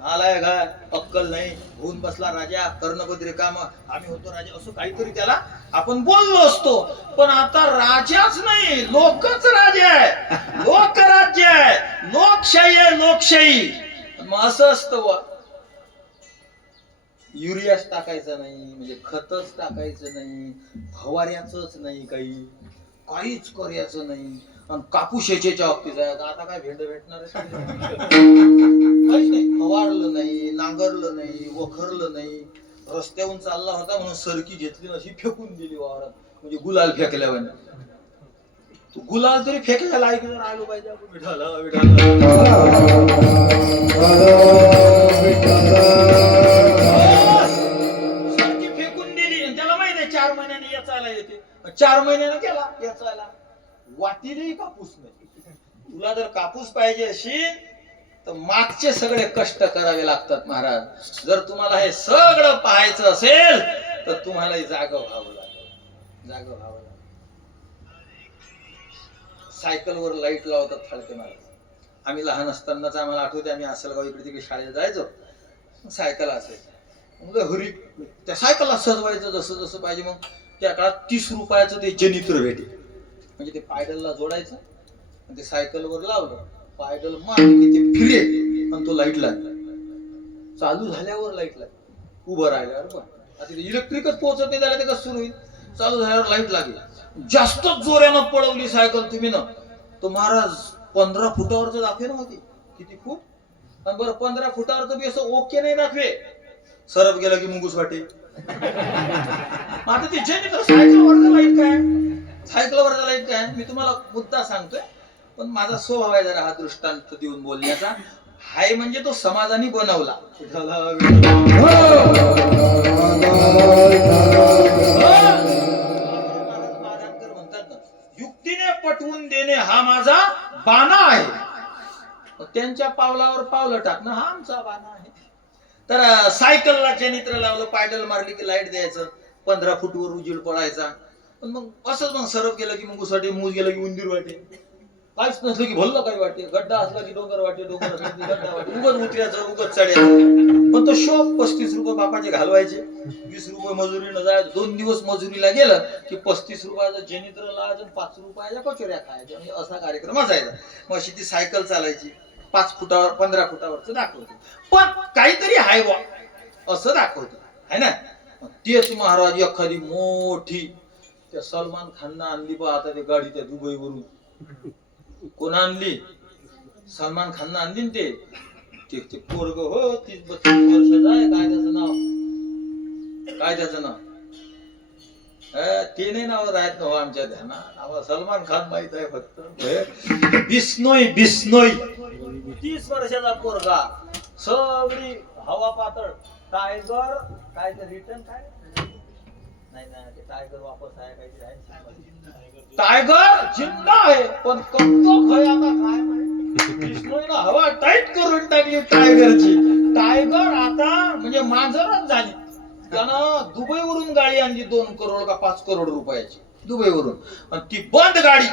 नालायक आहे, अक्कल नाही, होऊन बसला राजा, कर्णपत्री काम, आम्ही होतो राजा, असं काहीतरी त्याला आपण बोललो असतो. पण आता राजाच नाही, लोकच राजा आहे, लोकराज्य आहे, लोकशाही आहे, लोकशाही. मग असं असतं वा, युरियाच टाकायचं नाही, म्हणजे खतच टाकायचं नाही, फवाऱ्याच नाही, काहीच करायचं नाही. आणि कापूस शेतीच्या बाबतीत आहे, आता काय भेंड भेटणार आहे? काहीच नाही, फवारलं नाही, नांगरलं नाही, वखरलं नाही. रस्त्यावरून चालला होता म्हणून सरकी घेतली अशी फेकून दिली वावरात, म्हणजे गुलाल फेकल्यावर. तू गुलाल तरी फेकायला लायक जर आलो पाहिजे आपण. विठाला सरकी फेकून दिली आणि त्याला माहिती आहे 4 महिन्याने याचायला येते. 4 महिन्याने गेला याचायला, वाटीलाही कापूस नाही. तुला जर कापूस पाहिजे अशी तर मागचे सगळे कष्ट करावे लागतात महाराज. जर तुम्हाला हे सगळं पाहायचं असेल तर तुम्हाला जागं व्हावं लागेल. सायकलवर लाईट लावतात फाळके महाराज. आम्ही लहान असतानाच आम्हाला आठवते, आम्ही आसलगाव इकडे तिकडे शाळेत जायचो, सायकल असायची. मग घरी त्या सायकलला सजवायचं जसं जसं पाहिजे. मग त्या काळात 30 रुपयाचं ते जनित्र भेटे, म्हणजे ते पायडलला जोडायचं आणि ते सायकलवर लावलं, पायडल मारलं की ते फिरे आणि तो लाईट लागला. चालू झाल्यावर लाईट लागली, उभं राहिल्यावर पण. आता ते इलेक्ट्रिकच पोहोचत नाही झालं, ते कसं सुरू होईल? चालू झाल्यावर लाईट लागली. जास्तच जोऱ्यानं पळवली सायकल तुम्ही ना, तो महाराज 15 फुटावरच दाखवे ना होती. किती फूट? आणि बरं 15 फुटावर तर असं ओके नाही दाखवे, सरप गेला की मुंगूस वाटे. आता ते जनित्र सायकलवरचं लाईट काय, सायकलवरचा लाईट काय? मी तुम्हाला मुद्दा सांगतोय, पण माझा स्वभाव आहे जरा हा दृष्टांत देऊन बोलण्याचा. हाय म्हणजे तो समाजाने बनवला. म्हणतात ना, युक्तीने पटवून देणे हा माझा बाणा आहे, त्यांच्या पावलावर पावलं टाकणं हा आमचा बाणा आहे. तर सायकलला जनित्र लावलं, पायडल मारली की लाईट द्यायचं, 15 फूटवर उजेड पडायचा. पण मग असंच मग सरप गेलं की मुंगूस वाटे, मूज गेलं की उंदीर वाटे, काहीच नसलं की भल्लं काही वाटे, गड्डा असला की डोंगर वाटे, डोंगर असला की गड्डा वाटे, उगत उतरायचं, उगत चढायचं. पण तो शोक 35 रुपये बापाचे घालवायचे, 20 रुपये मजुरीनं जायचं. 2 दिवस मजुरीला गेलं की 35 रुपयाचं जनित्र लावायचं, 5 रुपयाच्या कचोऱ्या खायच्या. म्हणजे असा कार्यक्रम असायचा. मग अशी ती सायकल चालायची, 5 फुटावर 15 फुटावरच दाखवतो, पण काहीतरी हाय बा असं दाखवतो, है ना. तेच महाराज एखादी मोठी त्या सलमान खाननं आणली बा आता ते गाडी, त्या दुबईवरून. कोण आणली? सलमान खाननं आणली ना ते पोरग हो 30-32 वर्षाचा आहे. काय त्याचं नाव? ते नाही नाव राहत ना आमच्या ध्यानात. आम्हाला सलमान खान माहित आहे फक्त. बिस्नोई 30 वर्षाचा पोरगा, सगळी हवा पातळ. टायगर काय ते रिटर्न काय नाही ना, ते टायगर वापस आहे काहीतरी आहे. टायगर जिंदा आहे पण कमजोर आहे. आता काय माहिती, हवा टाईट करून टाकली टायगरची. टायगर आता म्हणजे मांजरच झाली. त्यानं दुबईवरून गाडी आणली 2 करोड का 5 करोड रुपयाची दुबईवरून. आणि ती बंद गाडी,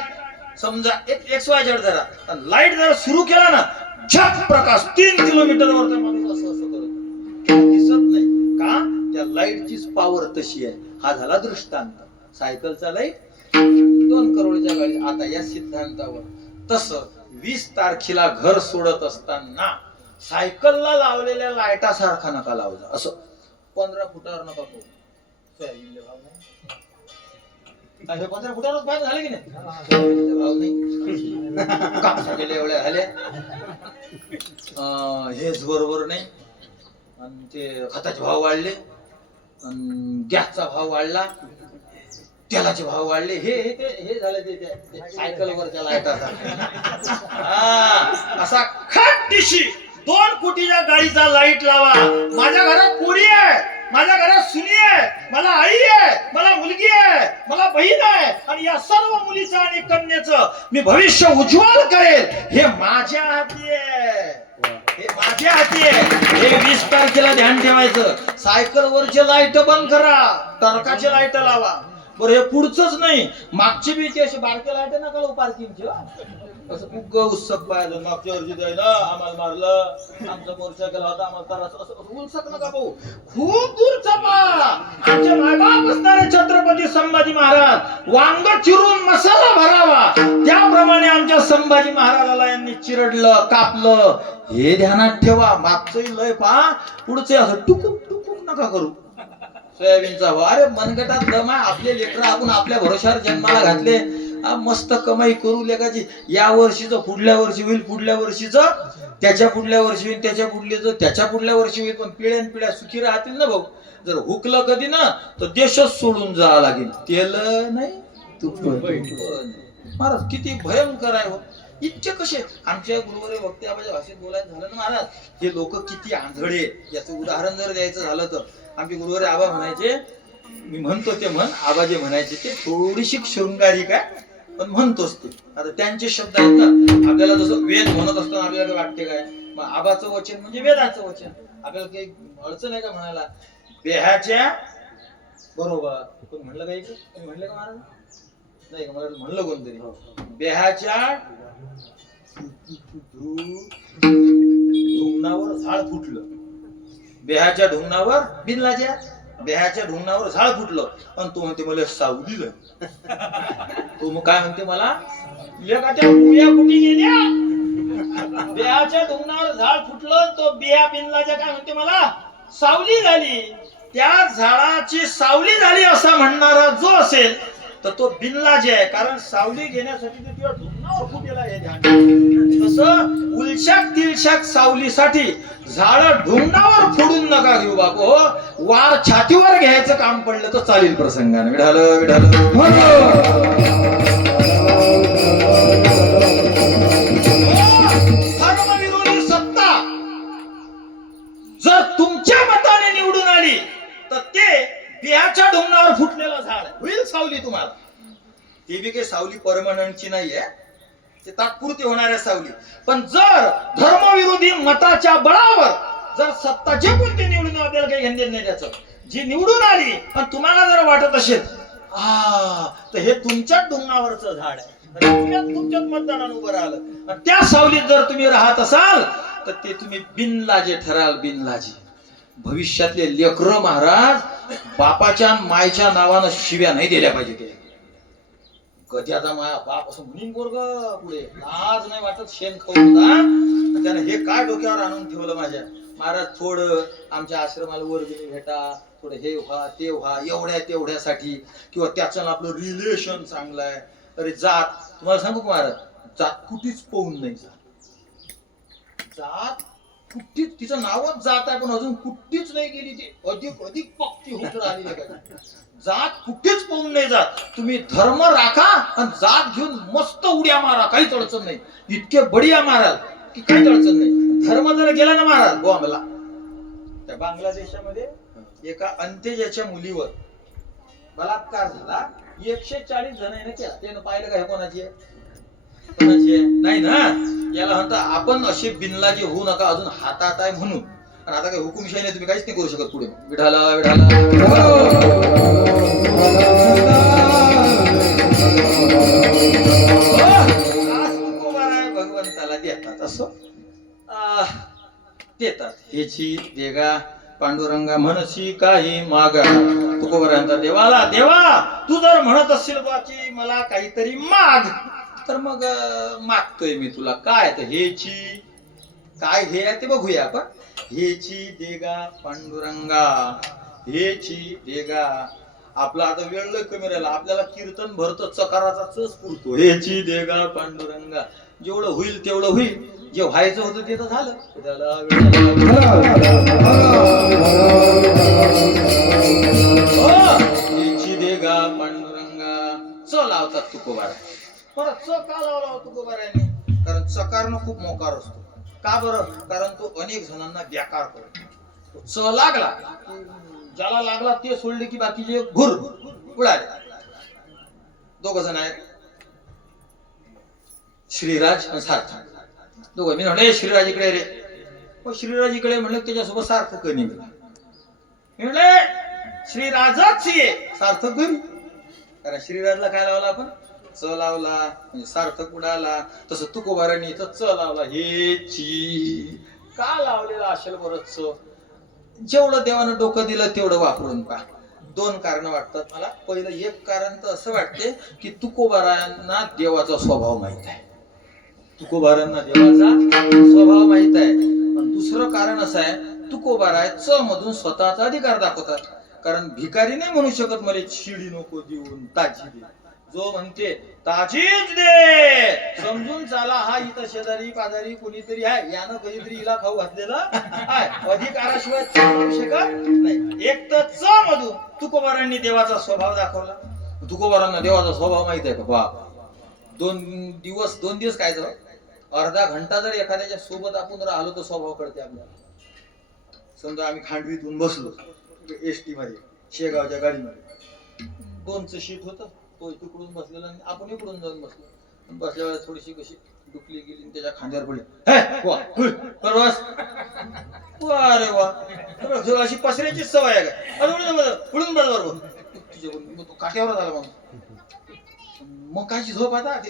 समजा एक XYZ जरा लाईट जरा सुरू केला ना, झक प्रकाश 3 किलोमीटरवरचा माणूस असं असं करत दिसत नाही का? त्या लाईटचीच पॉवर तशी आहे. हा झाला दृष्टांत. सायकलचा लाईट 2 करोडच्या गाडी. आता या सिद्धांतावर तसं 20 तारखेला घर सोडत असताना सायकलला लावलेल्या लाईटासारखा नका लावला. असं 15 फुटावर नका करू. 15 फुटावरच फायदा झाले की नाही? भाव नाही, कापसा गेल्या एवढ्या झाल्या, हेच बरोबर नाही. आणि ते खताचे भाव वाढले, गॅसचा भाव वाढला, तेलाचे भाव वाढले. हे झालं ते सायकलवरच्या लाईटाचा. असा खट्टीशी 2 कोटीच्या गाडीचा लाईट लावा. माझ्या घरात पोरी आहे, माझ्या घरात सुनी आहे, मला आई आहे, मला मुलगी आहे, मला बहीण आहे, आणि या सर्व मुलीचं आणि कन्येचं मी भविष्य उज्ज्वल करेल. हे माझ्या हाती आहे, हे माझ्या हाती आहे. हे 20 तारखेला ध्यान ठेवायचं. सायकलवरचे लाईट बंद करा, टरकाचे लाईट लावा. बरं हे पुढचंच नाही, मागची बी ती अशी बारक्या लाईट ना का पार्किंगची असं खूप उत्सक पाहिलं. मागच्या वर्षी ना आम्हाला मारलं, आमचा मोर्चा केला होता, आम्हाला त्रास, असं उत्सक नका भाऊ. खूप दूरचा मारा. आमच्या मायबाप असणारे छत्रपती संभाजी महाराज वांग चिरून मसाला भरावा त्याप्रमाणे आमच्या संभाजी महाराजाला यांनी चिरडलं, कापलं. हे ध्यानात ठेवा. मागचंही लय पहा, पुढचे असं टुकुक टुकुक नका करू. सोयाबीनचा भाव, अरे मनगटात दम आहे. आपले लेकर आपण आपल्या भरोशावर जन्माला घातले, मस्त कमाई करू लेकाची. या वर्षीचं पुढल्या वर्षी होईल, पुढल्या वर्षीचं त्याच्या पुढल्या वर्षी होईल, त्याच्या पुढल्याचं त्याच्या पुढल्या वर्षी होईल. पण पिढ्यान पिढ्या सुखी राहतील ना भाऊ. जर हुकलं कधी ना तर देशच सोडून जावं लागेल. तेल नाही तूप महाराज, किती भयंकर आहे हो. इतके कसे आमच्या गुरुवारी वक्ते आबाच्या भाषेत बोलायचं झालं ना महाराज, हे लोक किती आंधळे. याचं उदाहरण जर द्यायचं झालं तर आमचे गुरुवारी आबा म्हणायचे, मी म्हणतो ते म्हण, आबा जे म्हणायचे ते थोडीशी शृंगारिक आहे पण म्हणतोच ते. आता त्यांचे शब्द आहेत ना, आपल्याला जसं वेद म्हणत असताना आपल्याला वाटते काय, मग आबाचं वचन म्हणजे वेदाचं वचन. आपल्याला काही अडचण आहे का म्हणायला? बेहाच्या बरोबर कोण म्हणलं काही, म्हणलं का महाराज? नाही का, मला म्हणलं कोणतरी. बेहाच्या ढुंगणावर झाड फुटलं. बेहाच्या ढुंगणावर बिनलाच्या बेहाच्या ढुंगणावर झाड फुटलं आणि तो म्हणते मला सावलीलं. तो मग काय म्हणते मला, लेकाच्या मुया कुठे गेल्या? बेहाच्या ढुंगणावर झाड फुटलं, तो बेहा बिनलाच्या काय म्हणते मला सावली झाली. त्या झाडाची सावली झाली असा म्हणणारा जो असेल तर तो बिनलाज आहे. कारण सावली घेण्यासाठी तो तुझ्या ढुंगणावर फुटेला आहे ध्यान. तसं उलशाक तिलशाक सावलीसाठी झाड ढुंगणावर फोडून नका घेऊ बापू. वार छातीवर घ्यायचं काम पडलं तर चालेल प्रसंगाने. विढालं विढालं धर्मविरोधी सत्ता जर तुमच्या मताने निवडून आली तर ते बिहाच्या ढुंगणावर फुटलेलं झाड होईल सावली तुम्हाला. ती बी काही सावली परमनंटची नाहीये, ते तात्पुरती होणाऱ्या सावली. पण जर धर्मविरोधी मताच्या बळावर जर सत्ता जे कोणते निवडून आपल्याला काही घेणे नाही, त्याचं जी निवडून आली आणि तुम्हाला जर वाटत असेल तर हे तुमच्याच ढुंगणावरचं झाड आहे, तुमच्याच मतदानानं उभं राहिलं, त्या सावलीत जर तुम्ही राहत असाल तर ते तुम्ही बिनलाजे ठराल. बिनलाजे भविष्यातले लेकरं महाराज बापाच्या मायच्या नावानं शिव्या नाही दिल्या पाहिजे. ते कधी आता माया बाप असं म्हणीन पोरग पुढे आज नाही वाटत शेण खाऊन होता, त्याने हे काय डोक्यावर आणून ठेवलं माझ्या. महाराज थोडं आमच्या आश्रमाला वर्गणी भेटा, थोडं हे व्हा ते व्हा, एवढ्या तेवढ्यासाठी, किंवा त्याचं आपलं रिलेशन चांगलं आहे. अरे जात तुम्हाला सांगू का महाराज, जात कुठेच पाहून नाही. जात कुठलीच, तिचं नावच जात आहे पण अजून कुठलीच नाही गेली. ती अधिक अधिक पक्की होत राहिली आहे. जात कुठेच पाहून नाही जात. तुम्ही धर्म राखा आणि जात घेऊन मस्त उड्या मारा, काहीच अडचण नाही. इतके बढिया माराल की काहीच अडचण नाही. धर्म जर गेला ना महाराज बॉम्बला. त्या बांगलादेशामध्ये एका अंत्यजाच्या मुलीवर बलात्कार झाला. 140 जणांनी केला. त्यानं पाहिलं का हे कोणाची आहे, कोणाची आहे? नाही ना. याला म्हणता आपण असे बिनलाजे होऊ नका, अजून हातात आहे म्हणून. आणि आता काही हुकुमशाही नाही, तुम्ही काहीच नाही करू शकत पुढे. विढाला विढाला भगवंताला देतात असं देतात. हेची देगा पांडुरंगा म्हणशी काही मागा. तुकोबरांचा देवाला, देवा तू जर म्हणत असशील बाची मला काहीतरी माग, तर मग मागतोय मी तुला. काय तर हेची काय हे आहे ते बघूया आपण. हेची देगा पांडुरंगा, हेची देगा. आपला आता वेळ लय कमी राहिला, आपल्याला कीर्तन भरतं, चकाराचा चस पुरतो. हेची देगा पांडुरंगा. जेवढं होईल तेवढं होईल, जे व्हायचं होतं ते तर झालं. हेची देगा पांडुरंगा. च लावतात तुकोबारा. परत च का लावला तुकोबाऱ्यांनी? कारण चकारनं खूप मोकार असतो. का बरं? कारण तो अनेक जणांना बेकार करतो. च लागला, ज्याला लागला ते सोडले की बाकीचे घुर उडाले. दोघ जण आहेत, श्रीराज आणि सार्थक. दोघं. मी म्हणले श्रीराज इकडे रे. मग श्रीराज इकडे म्हणलं, त्याच्यासोबत सार्थक निघाला. मी म्हणले श्रीराजच ये, सार्थक घरी. कारण श्रीराजला काय लावला आपण? च लावला म्हणजे सार्थक उडाला. तसं तुकोबारांनी इथं च लावला. हे ची का लावलेला असेल बरं च? जेवढं देवानं डोकं दिलं तेवढं वापरून पहा. दोन कारण वाटतात मला. पहिलं एक कारण तर असं वाटते की तुकोबारांना देवाचा स्वभाव माहित आहे. तुकोबारांना देवाचा स्वभाव माहित आहे. पण दुसरं कारण असं आहे, तुकोबाराय च मधून स्वतःचा अधिकार दाखवतात. कारण भिकारी नाही म्हणू शकत मला शिडी नको देऊन ताजी दे. जो म्हणते ताजीच दे समजून चाला, हा इथं शेजारी पाजारी कोणीतरी आहे, यानं कधीतरी हिला खाऊ घातलेला आहे. अधिकाराशिवाय म्हणू शकत नाही. एक तर च मधून तुकोबारांनी देवाचा स्वभाव दाखवला. तुकोबारांना देवाचा स्वभाव माहित आहे का? बाप, दोन दिवस काय झालं, अर्धा घंटा जर एखाद्याच्या सोबत आपण राहिलो तर स्वभाव कळते आपल्याला. समजा आम्ही खांडवीतून बसलो एसटी मध्ये, शेगावच्या गाडीमध्ये, 2चं शीट होतं, तो तिकडून बसलेला आणि आपण इकडून जाऊन बसलो. बसल्या वेळेस थोडीशी कशी डुकली गेली आणि त्याच्या खांद्यावर पडली. अरे वा, अशी पसऱ्याची सवय आहे का? पुढून बरोबर तुझ्या काट्यावर झाला. मग कायची झोप आता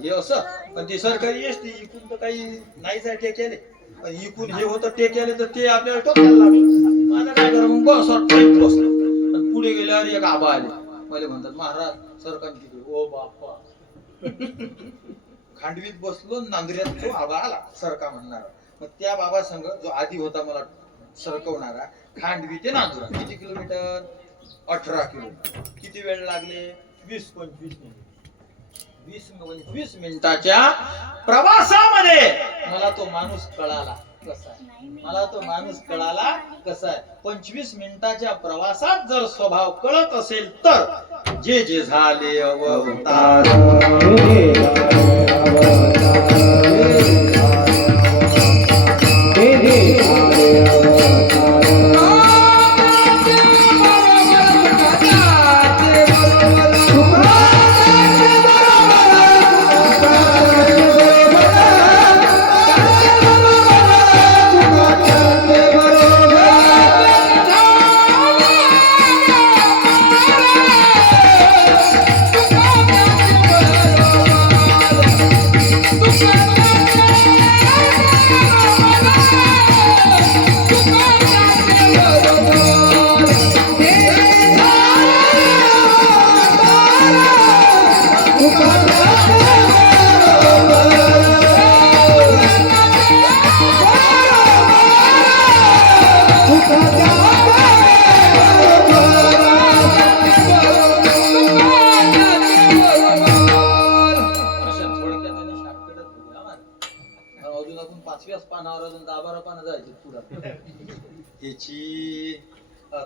हे असं. पण ती सरकारी एसटी इकून तर काही नाहीच आहे टेक्याले, पण इकून हे होतं टेक्याले तर ते आपल्याला टोकायला लागलं. माझं काय करा मग बस बसलो. आणि पुढे गेल्यावर एक आबा आले, मला म्हणतात महाराज सरकार तिकडे. ओ बाप्पा, खांडवीत बसलो, नांदऱ्यात तो आबा आला सरका म्हणणारा. मग त्या बाबा संघ जो आधी होता मला सरकवणारा, खांडवी ते नांदुरा किती किलोमीटर? 18 किलोमीटर. किती वेळ लागले? 20-25 मिनिट. 20-25 मिनिटाच्या प्रवासामध्ये मला तो माणूस कळाला कसा आहे. मला तो माणूस कळाला कसा आहे. 25 मिनिटाच्या प्रवासात जर स्वभाव कळत असेल तर जे जे झाले अवतार,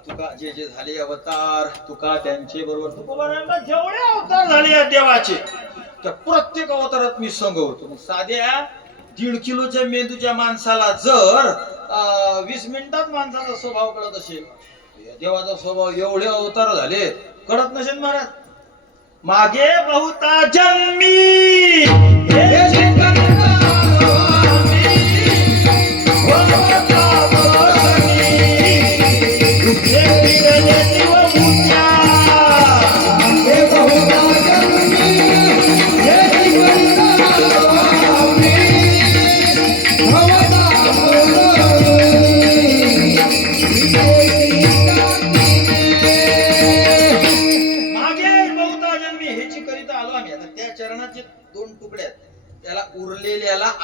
तुका जे जे झाले अवतार, तुका त्यांचे बरोबर तुकोबारांना जेवढे अवतार झाले या देवाचे त्या प्रत्येक अवतारात मी संग होतो. साध्या 1.5 किलोच्या मेंदूच्या माणसाला जर 20 मिनिटात माणसाचा स्वभाव कळत असेल, देवाचा स्वभाव एवढे अवतार झाले कळत नसेल महाराज. मागे बहुता जन्मी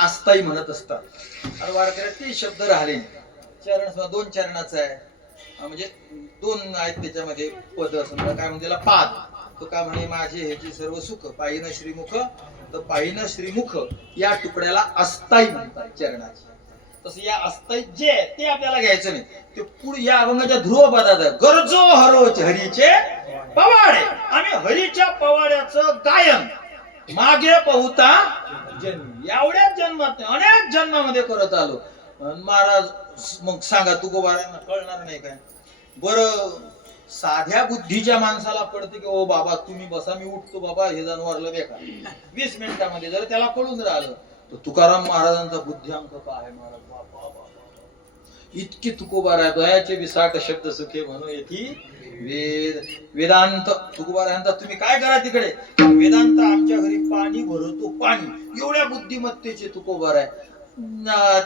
आस्थाई म्हणत असतात. आणि वारकऱ्यात ते शब्द राहिले. चरण 2 चरणाचा आहे, म्हणजे 2 आहेत त्याच्यामध्ये पद. समजा काय म्हणजे त्याला पाद. तो का म्हणे माझे ह्याचे सर्व सुख पाहिन श्रीमुख, तर पाहिन श्रीमुख या तुकड्याला अस्थाई म्हणतात चरणाचे. तसं या अस्थाई जे ते आपल्याला घ्यायचं नाही. ते पुढे या अभंगाच्या ध्रुवपदात गरजो हरोच हरीचे पवाडे. आम्ही हरीच्या पवाड्याचं गायन मागे बहुता जन्मी एवढ्याच जन्मात नाही अनेक जन्मामध्ये करत आलो. महाराज मग सांगा तुकोबारांना कळणार नाही काय? बरं साध्या बुद्धीच्या माणसाला पडते की ओ बाबा तुम्ही बसा मी उठतो बाबा हे जनावरला बेकार. 20 मिनिटामध्ये जर त्याला कळून राहिलं तर तुकाराम महाराजांचा बुद्ध्यांक काय महाराज. बाबा इतके तुकोबार आहे. दयाचे 60 शब्द सुखे म्हणून येथे वेद वेदांत तुकोबा म्हणतात तुम्ही काय करा तिकडे वेदांत आमच्या घरी पाणी भरतो पाणी एवढ्या बुद्धिमत्तेचे तुकोबार आहे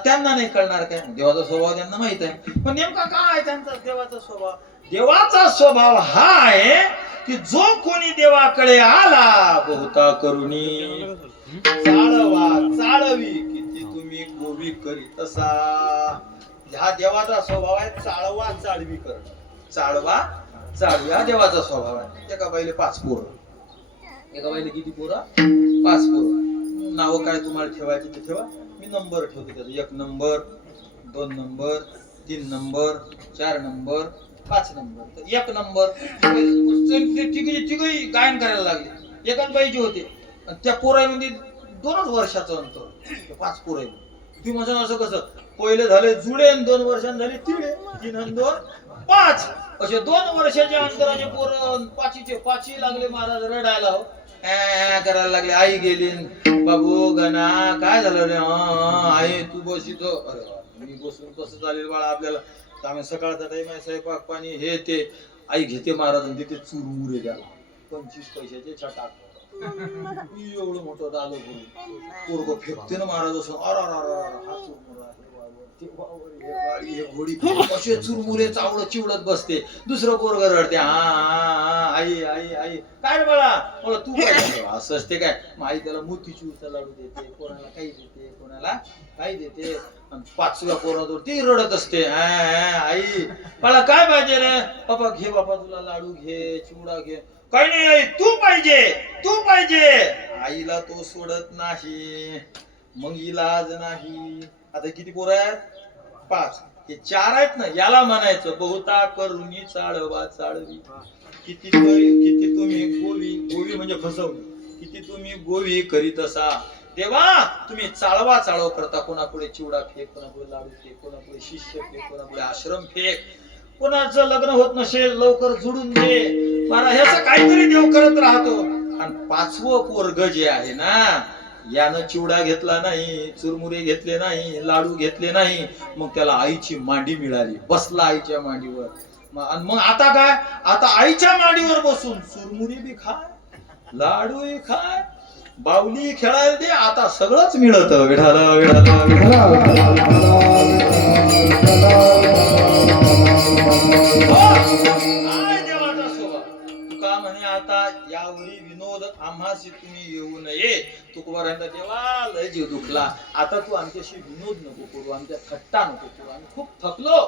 त्यांना नाही कळणार काय देवाचा स्वभाव त्यांना माहित आहे पण नेमका काय आहे त्यांचा देवाचा स्वभाव देवाचा स्वभाव हा आहे की जो कोणी देवाकडे आला बहुता करुणी चाळवा चाळवी किती तुम्ही गोवी करी तसा हा देवाचा स्वभाव आहे चाळवा चाळवी करणं चाळवा चाळवी हा देवाचा स्वभाव आहे एका बाईले 5 पोरं एका बाईले किती पोरं 5 पोरं नाव काय तुम्हाला ठेवायची ते ठेवा मी नंबर ठेवतो त्याचा 1 number 2 number 3 number 4 number 5 number तर 1 नंबर तिघही गायन करायला लागले एकाच बाईचे होते त्या पोरामध्ये 2च वर्षाचं अंतर 5 पोरं ती म्हणजे असं कसं पहिले झाले जुळे 2 वर्षांनी झाले तिळे 3 आणि 2 5 असे 2 वर्षाच्या अंतराचे पोरं पाचही लागले महाराज रडायला हो करायला लागले आई गेली बाबू गणा काय झालं रे आई तू बस इथं अरे मी बसून कसं चालेल बाळा आपल्याला आम्ही सकाळचा टाइम आहे स्वयंपाक पाणी हे ते आई घेते महाराज तिथे चुरमुरे द्याला 25 पैशाचे छटाक एवढं मोठं डालो पोरग फेकते ना महाराज असं हा घोडी असे चुरमुरे चावडत चिवडत बसते दुसरं पोरग रडते हा आई आई आई काय बाळा मला तू काय असं असते काय मग आई त्याला मोतीचूरचा लाडू देते कोणाला काही देते कोणाला काही देते आणि 5व्या पोराजवळ ती रडत असते आई बाळा काय पाहिजे रे बाबा घे बाबा तुला लाडू घे चिवडा घे काही नाही आई तू पाहिजे आईला तो सोडत नाही मग इलाज नाही आता किती पोरं आहेत 5 हे 4 आहेत ना याला म्हणायचं बहुता करुणी चाळवा चाळवी किती तुम्ही गोवी म्हणजे फसवली किती तुम्ही गोवी करीत असा देवा तुम्ही चाळवा चाळव करता कोणापुढे चिवडा फेक कोणापुढे लाडू फेक कोणापुढे शिष्य फेक कोणापुढे आश्रम फेक कोणाचं लग्न होत नसेल लवकर जुडून दे मला ह्याचं काहीतरी देव करत राहतो आणि 5वं पोरग जे आहे ना यानं चिवडा घेतला नाही चुरमुरे घेतले नाही लाडू घेतले नाही मग त्याला आईची मांडी मिळाली बसला आईच्या मांडीवर मग आता काय आता आईच्या मांडीवर बसून चुरमुरी बी खाय लाडू खाय बावली खेळायला दे आता सगळंच मिळत विठाला विठाला देवाचा स्वभाव तुका म्हणे आता यावरी विनोद आम्हाशी तुम्ही येऊ नये तुकोबारांना देवा लय जीव दुखला आता तू आमच्याशी विनोद नको करू आमच्या थट्टा नको करू आम्ही खूप थकलो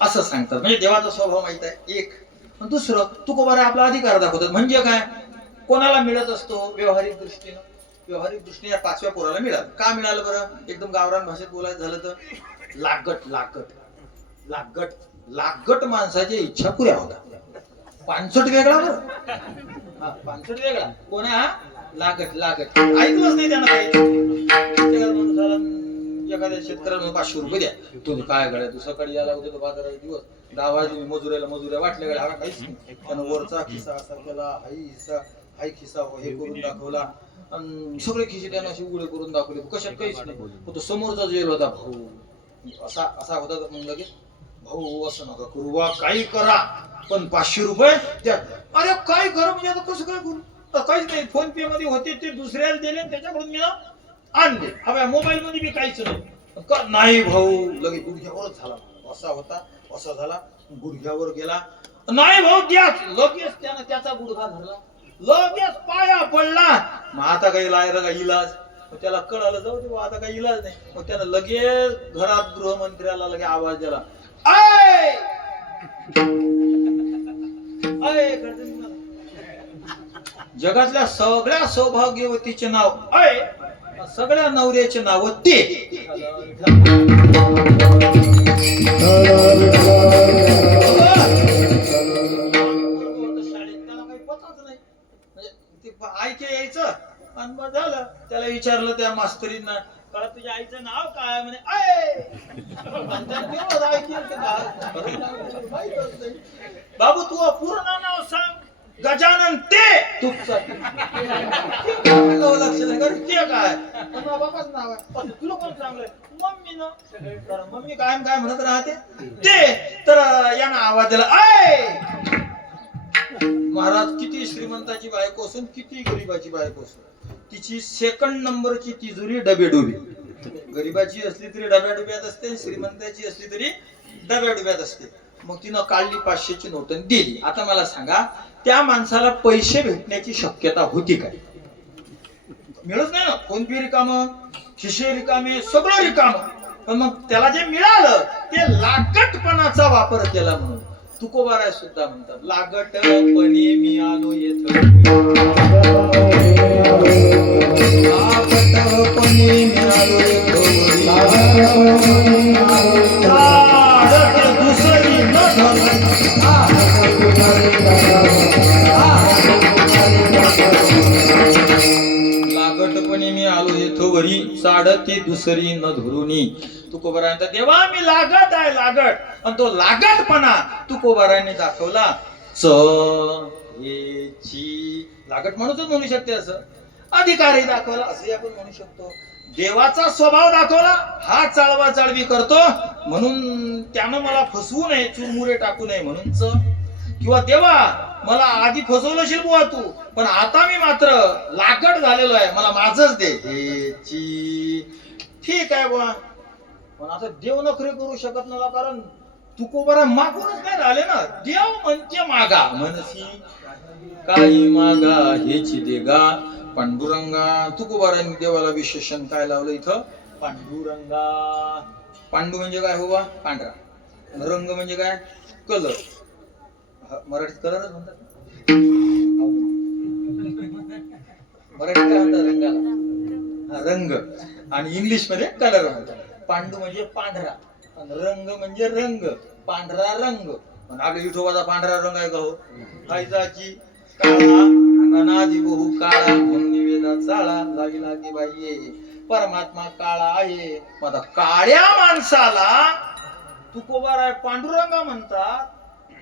असं सांगतात म्हणजे देवाचा स्वभाव माहित आहे एक दुसरं तुकोबारा आपला अधिकार दाखवतात म्हणजे काय कोणाला मिळत असतो व्यवहारिक दृष्टीने 5व्या पोराला मिळालं का मिळालं बरं एकदम गावरान भाषेत बोलायचं झालं तर लागट माणसाच्या इच्छा पुऱ्या होतात 65 वेगळा बरं हा 65 वेगळा कोण हा लागट ऐकलंच नाही त्यांना एखाद्या शेतकऱ्याला 500 रुपये द्या तुम्ही काय गड्या तू सकाळी यायला होते तो बाजारात दिवस 10 वाजले मजुऱ्या वाटल्या गड्या हा काहीच नाही त्यानं वरचा खिसा असा केला हाई खिसा हे करून दाखवला आणि सगळे खिसे त्यानं असे उघडे करून दाखवले कशात काहीच नाही तो समोरचा जेल होता भाऊ असा होता तर मग लगेच भाऊ असं नका करू बा काही करा पण 500 रुपये द्या अरे काय करा म्हणजे आता कसं काय करू तर काहीच नाही फोन पे मध्ये होते ते दुसऱ्याला दिले त्याच्याकडून मी आणले हव्या मोबाईल मध्ये बी काहीच नाही भाऊ लगेच गुडघ्यावरच झाला असा होता असा झाला गुडघ्यावर गेला नाही भाऊ द्या लगेच त्यानं त्याचा गुडघा धरला लगेच पाया पडला मग आता काही लायला का इलाज त्याला कळालं जाऊ दे आता काही इलाज नाही मग त्यानं लगेच घरात गृहमंत्र्याला लगे आवाज दिला जगातल्या सगळ्या सौभाग्यवतीचे नाव सगळ्या नवऱ्याचे नाव ते ऐके यायचं आणि मग झालं त्याला विचारलं त्या मास्तरींना कळा तुझ्या आईचं नाव काय म्हणे बाबू तू पूर्ण नाव सांग गजानन ते तुपसाठी लक्ष नाही ते काय बाबाच नाव आहे तुला कोण सांगलंय मम्मी ना तर मम्मी काय म्हणत राहते ते तर यानं आवाज दिला महाराज किती श्रीमंताची बायको असून किती गरीबाची बायको असून तिची सेकंड नंबरची तिजोरी डबेडुबी. गरीबाची असली तरी डब्या डुब्यात असते, श्रीमंताची असली तरी डब्या डुब्यात असते. मग तिनं काढली 500ची नोट आणि दिली. आता मला सांगा त्या माणसाला पैसे भेटण्याची शक्यता होती काय? मिळत नाही ना. फोन पे रिकाम, खिशे रिकामे, सगळं रिकाम. पण मग त्याला जे मिळालं ते लागटपणाचा वापर केला म्हणून तुकोबाराय सुद्धा म्हणतात लागटपणी मी आलो येथ. लागटपणी मी आलो येथ दुसरी न लागटपणी मी आलो येथो वरी साडती दुसरी न धरुनी. तुकोबारायांचा देवा मी लागत आहे लागट. आणि तो लागटपणा तुकोबारायांनी दाखवला. च हे ची लागट म्हणू शकते असं. अधिकारही दाखवला असंही आपण म्हणू शकतो. देवाचा स्वभाव दाखवला. हा चाळवा चाळवी करतो म्हणून त्यानं मला फसवू नये, चुरमुरे टाकू नये म्हणून च. किंवा देवा मला आधी फसवलंशील बुवा तू, पण आता मी मात्र लागट झालेलो आहे, मला माझच दे. हे ची ठीक आहे बुवा. पण आता देव नखरे करू शकत नव्हता, कारण तुकोबारा मागूनच नाही राहिले ना. देव म्हणते मागा म्हणसी काही मागा हेची देगा पांडुरंगा. तुकोबारांनी देवाला विशेषण काय लावलं इथं? पांडुरंगा. पांडू म्हणजे काय हो बा? पांढरा. रंग म्हणजे काय? कलर. मराठीत कलरच म्हणतात. मराठीत काय म्हणतात रंगाला? रंग. आणि इंग्लिश मध्ये कलर म्हणतात. पांडू म्हणजे पांढरा, रंग म्हणजे रंग, पांढरा रंग. पण आपल्या विठोबाचा पांढरा रंग आहे का हो? कायजाची काळा अनादि बहु काळा म्हणून निवेदा चाळा लावी लागे बाई परमात्मा काळा आहे. आता काळ्या माणसाला तुकोबाराय पांडुरंगा म्हणतात.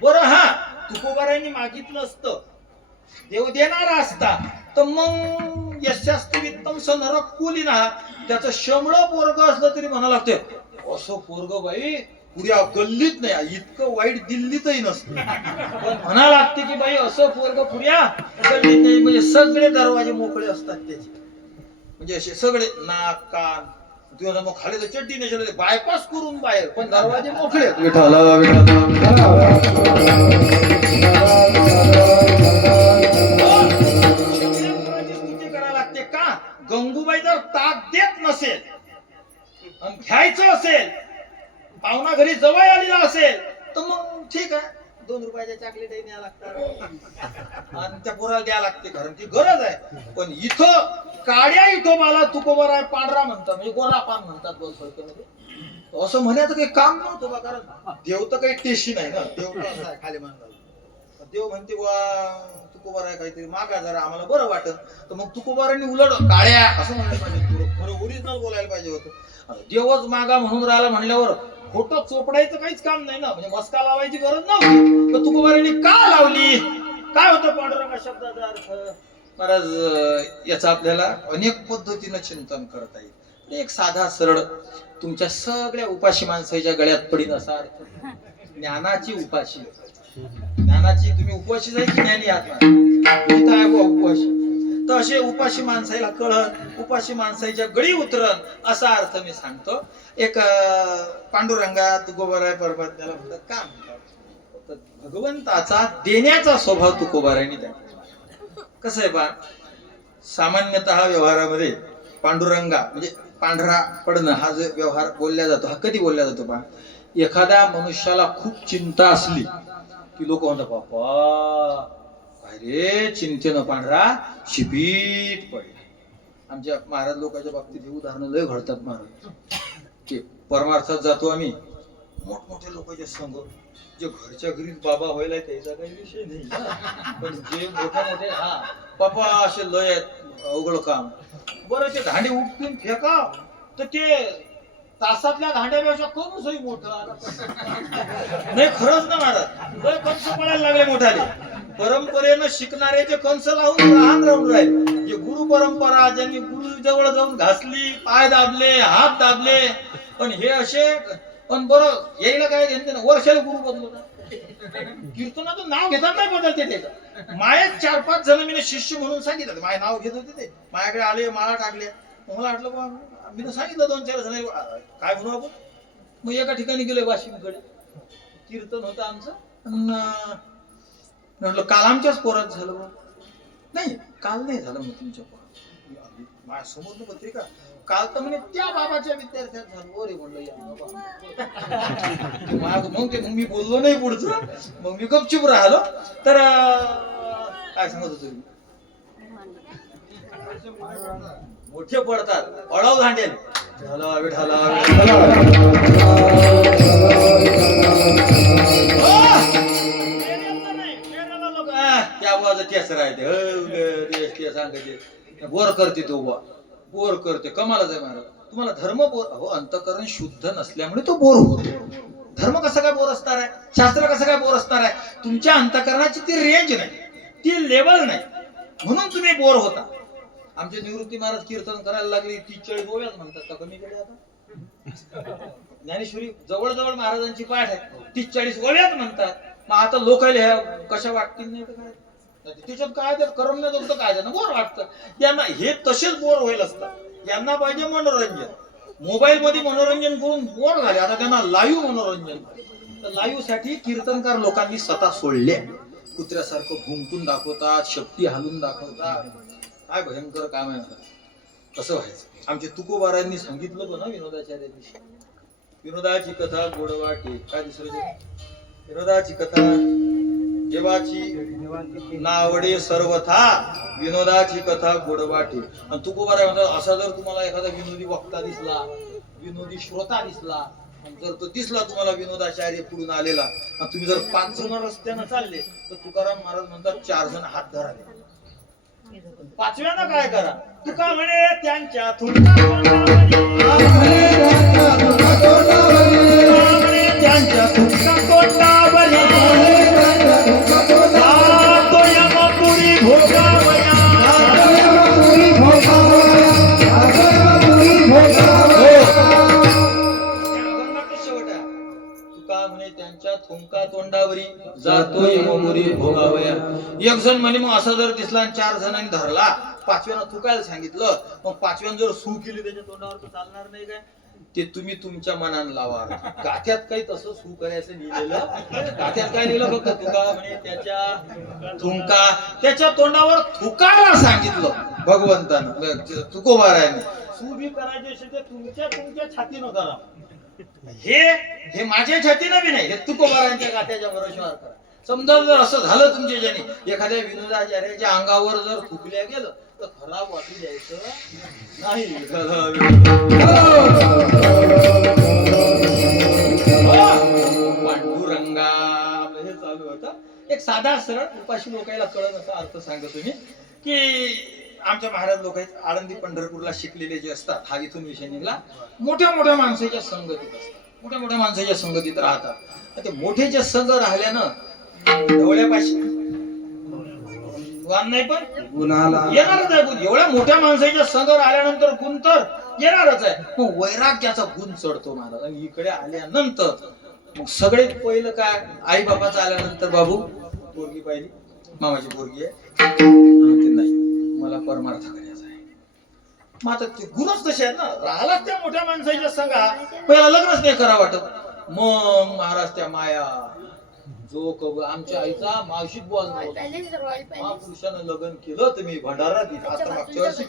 बरं हा तुकोबारायांनी मागितलं असतं, देव देणारा असता तर मग यशास्ती वित्तम नरक कुलीना. त्याचं शमळ पोरग असलं तरी म्हणा लागते असं पोरग बाई पुऱ्या गल्लीत नाही, इतकं वाईट दिल्लीतही नसतं. पण म्हणा लागते की बाई असं पोरग पुऱ्या गल्लीत नाही. म्हणजे सगळे दरवाजे मोकळे असतात त्याचे. म्हणजे असे सगळे नाक कान तुझ्या मग खाली तर चड्डी नसेल बायपास करून बाहेर, पण दरवाजे मोकळे. करायला लागते का? गंगूबाई जर ताक देत नसेल आणि घ्यायचं असेल, पाहुणा घरी जवळ आलेला असेल तर मग ठीक आहे, 2 रुपयाच्या चॉकलेटही द्या लागतात आणि त्या पोराला द्या लागते, कारण ती गरज आहे. पण इथं काड्या इठोबाला तुकोबाराय पांढरा म्हणतात, म्हणजे गोरा पान म्हणतात बोलमध्ये. असं म्हणायचं काही काम नव्हतं बा, कारण देव तर काही टेशी नाही ना. देव कसं आहे खाली मानला. देव म्हणते बा तुकोबाराय काहीतरी मागा जरा आम्हाला बरं वाटत. तर मग तुकोबारांनी उलट काळ्या असं म्हणायला पाहिजे, खरं ओरिजिनल बोलायला पाहिजे होतं. देवच मागा म्हणून राहिला म्हणल्यावर खोटं चोपडायचं काहीच काम नाही ना. म्हणजे मस्का लावायची गरज नव्हती. तर तुकोबारांनी का लावली? काय होतं पांडुरंगा शब्दाचा अर्थ? महाराज याचा आपल्याला अनेक पद्धतीनं चिंतन करता येईल. एक साधा सरळ तुमच्या सगळ्या उपाशी माणसाच्या गळ्यात पडीन असा अर्थ. ज्ञानाची उपाशी. ज्ञानाची तुम्ही उपाशी जायची ज्ञानी आहात काय उपाशी. तर असे उपाशी माणसाला कळत, उपाशी माणसाच्या गळी उतरत असा अर्थ मी सांगतो. एक पांडुरंगा तुकोबाराय परमात्म्याला म्हणतात का म्हणतात? भगवंताचा देण्याचा स्वभाव तुकोबारायांनी द्या. कसं आहे बा, सामान्यतः व्यवहारामध्ये पांडुरंगा म्हणजे पांढरा पडणं हा जो व्यवहार बोलला जातो, हा कधी बोलला जातो बा? एखाद्या मनुष्याला खूप चिंता असली की लोक म्हणतात बापा काय रे चिंतेनं पांढरा शिपीट पडला. आमच्या महाराज लोकांच्या बाबतीत हे उदाहरणं लय घडतात महाराज. की परमार्थात जातो आम्ही, मोठमोठ्या लोकांच्या संग, जे घरच्या घरीच बाबा व्हायला त्याचा काही विषय नाही, पण जे मोठ्या मोठे हा बापा असे लय आहेत अवघड काम. बरं ते धांडे उपटून फेका तर ते तासातल्या धांड्यापेक्षा कमी मोठं नाही. खरंच ना महाराज लय कंस पडायला लागले मोठाले. परंपरेनं शिकणाऱ्याचे कंस लावून राहून राहिले. जे गुरु परंपरा ज्यांनी गुरु जवळ जाऊन घासली, पाय दाबले, हात दाबले, पण हे असे. पण बरं यायला काय घेते ना, वर्षाला गुरु बदलू ना. कीर्तनाचं नाव घेतात नाही बदलते त्याचं. माये 4-5 जण मी शिष्य म्हणून सांगितलं, माझे नाव घेत होते ते, माझ्याकडे आले, माळा टाकल्या. मला वाटलं बा मी सांगितलं 2-4 जण काय म्हणू आपण. मग एका ठिकाणी गेलोय वाशिमकडे, कीर्तन होतं आमचं. म्हटलं काल आमच्याच पोरात झालं बा. नाही काल नाही झालं मग तुमच्या पोरात. माझ्या समोर पत्रिका काल तर म्हणे त्या बाबाच्या विद्यार्थ्यात झालं. अरे म्हणलं या बाबा. मग मी बोललो नाही पुढचं, मग मी गपचूप राहिलो. तर काय सांगत होतो मी, मोठे पडतात अळाव भांडेल झाला विठाला त्या आवाज केसर आहे ते सांगायचे बोर करते तो बुवा, बोर करते. कमालच आहे महाराज. तुम्हाला धर्म बोर हो, अंतःकरण शुद्ध नसल्यामुळे तो बोर होतो. धर्म कसा काय बोर असणार आहे, शास्त्र कसं काय बोर असणार आहे. तुमच्या अंतःकरणाची ती रेंज नाही, ती लेवल नाही, म्हणून तुम्ही बोर होता. आमचे निवृत्ती महाराज कीर्तन करायला लागले 30-40 ओव्याच म्हणतात का कमी केले आता. ज्ञानेश्वरी जवळ महाराजांची पाठ आहे, 30-40 ओव्याच म्हणतात. मग आता लोकायला ह्या कशा वाटतील नाही तर काय त्याच्यात काय तर करमण्यात होतं काय त्यांना बोर वाटतं. यांना हे तसेच बोर होईल असतात. यांना पाहिजे मनोरंजन. मोबाईल मध्ये मनोरंजन करून बोर झाले, आता त्यांना लाईव्ह मनोरंजन. तर लाईव्ह साठी कीर्तनकार लोकांनी स्वतः सोडले. कुत्र्यासारखं भुंकून दाखवतात, शक्ती हालून दाखवतात. काय भयंकर काम आहे. कसं व्हायचं. आमचे तुकोबारांनी सांगितलं पण ना विनोदाचार्यांनी, विनोदाची कथा गोडवाटे. काय दुसरं विनोदाची कथा देवाची नावडे सर्वथा, विनोदाची कथा गोडवाटे. आणि तुकोबाराय म्हणतात असा जर तुम्हाला एखादा विनोदी वक्ता दिसला, विनोदी श्रोता दिसला, जर तो दिसला तुम्हाला विनोदाचार्य पुढून आलेला, आणि तुम्ही जर 5 जण रस्त्यानं चालले तर तुकाराम महाराज म्हणतात 4 जण हात धरा. 5व्यानं काय करा. तुका म्हणे त्यांच्या थुंका त्यांच्या थुंका तोंडावरी त्यांच्या थुंका तोंडावरी जातो यमपुरी भोगावया. एक जण म्हणे मग असा जर दिसला आणि 4 जणांनी धरला, 5व्यानं थुकायला सांगितलं, मग 5व्यानं जर सू केली त्याच्या तोंडावर तर चालणार नाही काय. ते तुम्ही तुमच्या मनानं लावा. गाथ्यात काही तसं सू करायचं लिहिलेलं, गाथ्यात काय लिहिलं फक्त तुका म्हणे त्याच्या थुंका, त्याच्या तोंडावर थुकायला सांगितलं भगवंतानं तुकोबारायाने. सू बी करायचे असेल तर तुमच्या छातीनं करा. हे माझ्या छातीनं बी नाही, हे तुकोबारायांच्या गाथ्याच्या भरोश्यावर करा. समजा जर असं झालं तुमच्या ज्याने एखाद्या विनोदाचार्याच्या अंगावर जर थुकल्या गेलं तर खराब वाटू द्यायचं नाही. पांडुरंगा हे चालू होतं. एक साधा सरळ उपाशी लोकांना कळत असा अर्थ सांगतो मी की आमच्या महाराज लोक आहेत आळंदी पंढरपूरला शिकलेले जे असतात, हा इथून विषय निघाला. मोठ्या माणसाच्या संगतीत असतात, मोठ्या माणसाच्या संगतीत राहतात. ते मोठेचे संघ राहिल्यानं ढवळ्यापाशी वान नाही पण येणारच आहे. एवढ्या मोठ्या माणसाच्या संघ राहिल्यानंतर गुण तर येणारच आहे. मग वैराग्याचा गुण चढतो महाराज. आणि इकडे आल्यानंतर मग सगळे पहिलं काय, आई बाबाचं आल्यानंतर बाबू पोरगी पाहिली, मामाची पोरगी आहे, नाही मला परमार्थ करायचा आहे. मग आता ते गुणच तसे आहेत ना. राहिलाच त्या मोठ्या माणसाच्या संघा पहिला लग्नच नाही करा वाटत. मग महाराज त्या माया जो आमच्या आईचा मावशीत बोल महापुरुषानं लग्न केलं तर मी भंडारा दिला. आता मागच्या वर्षी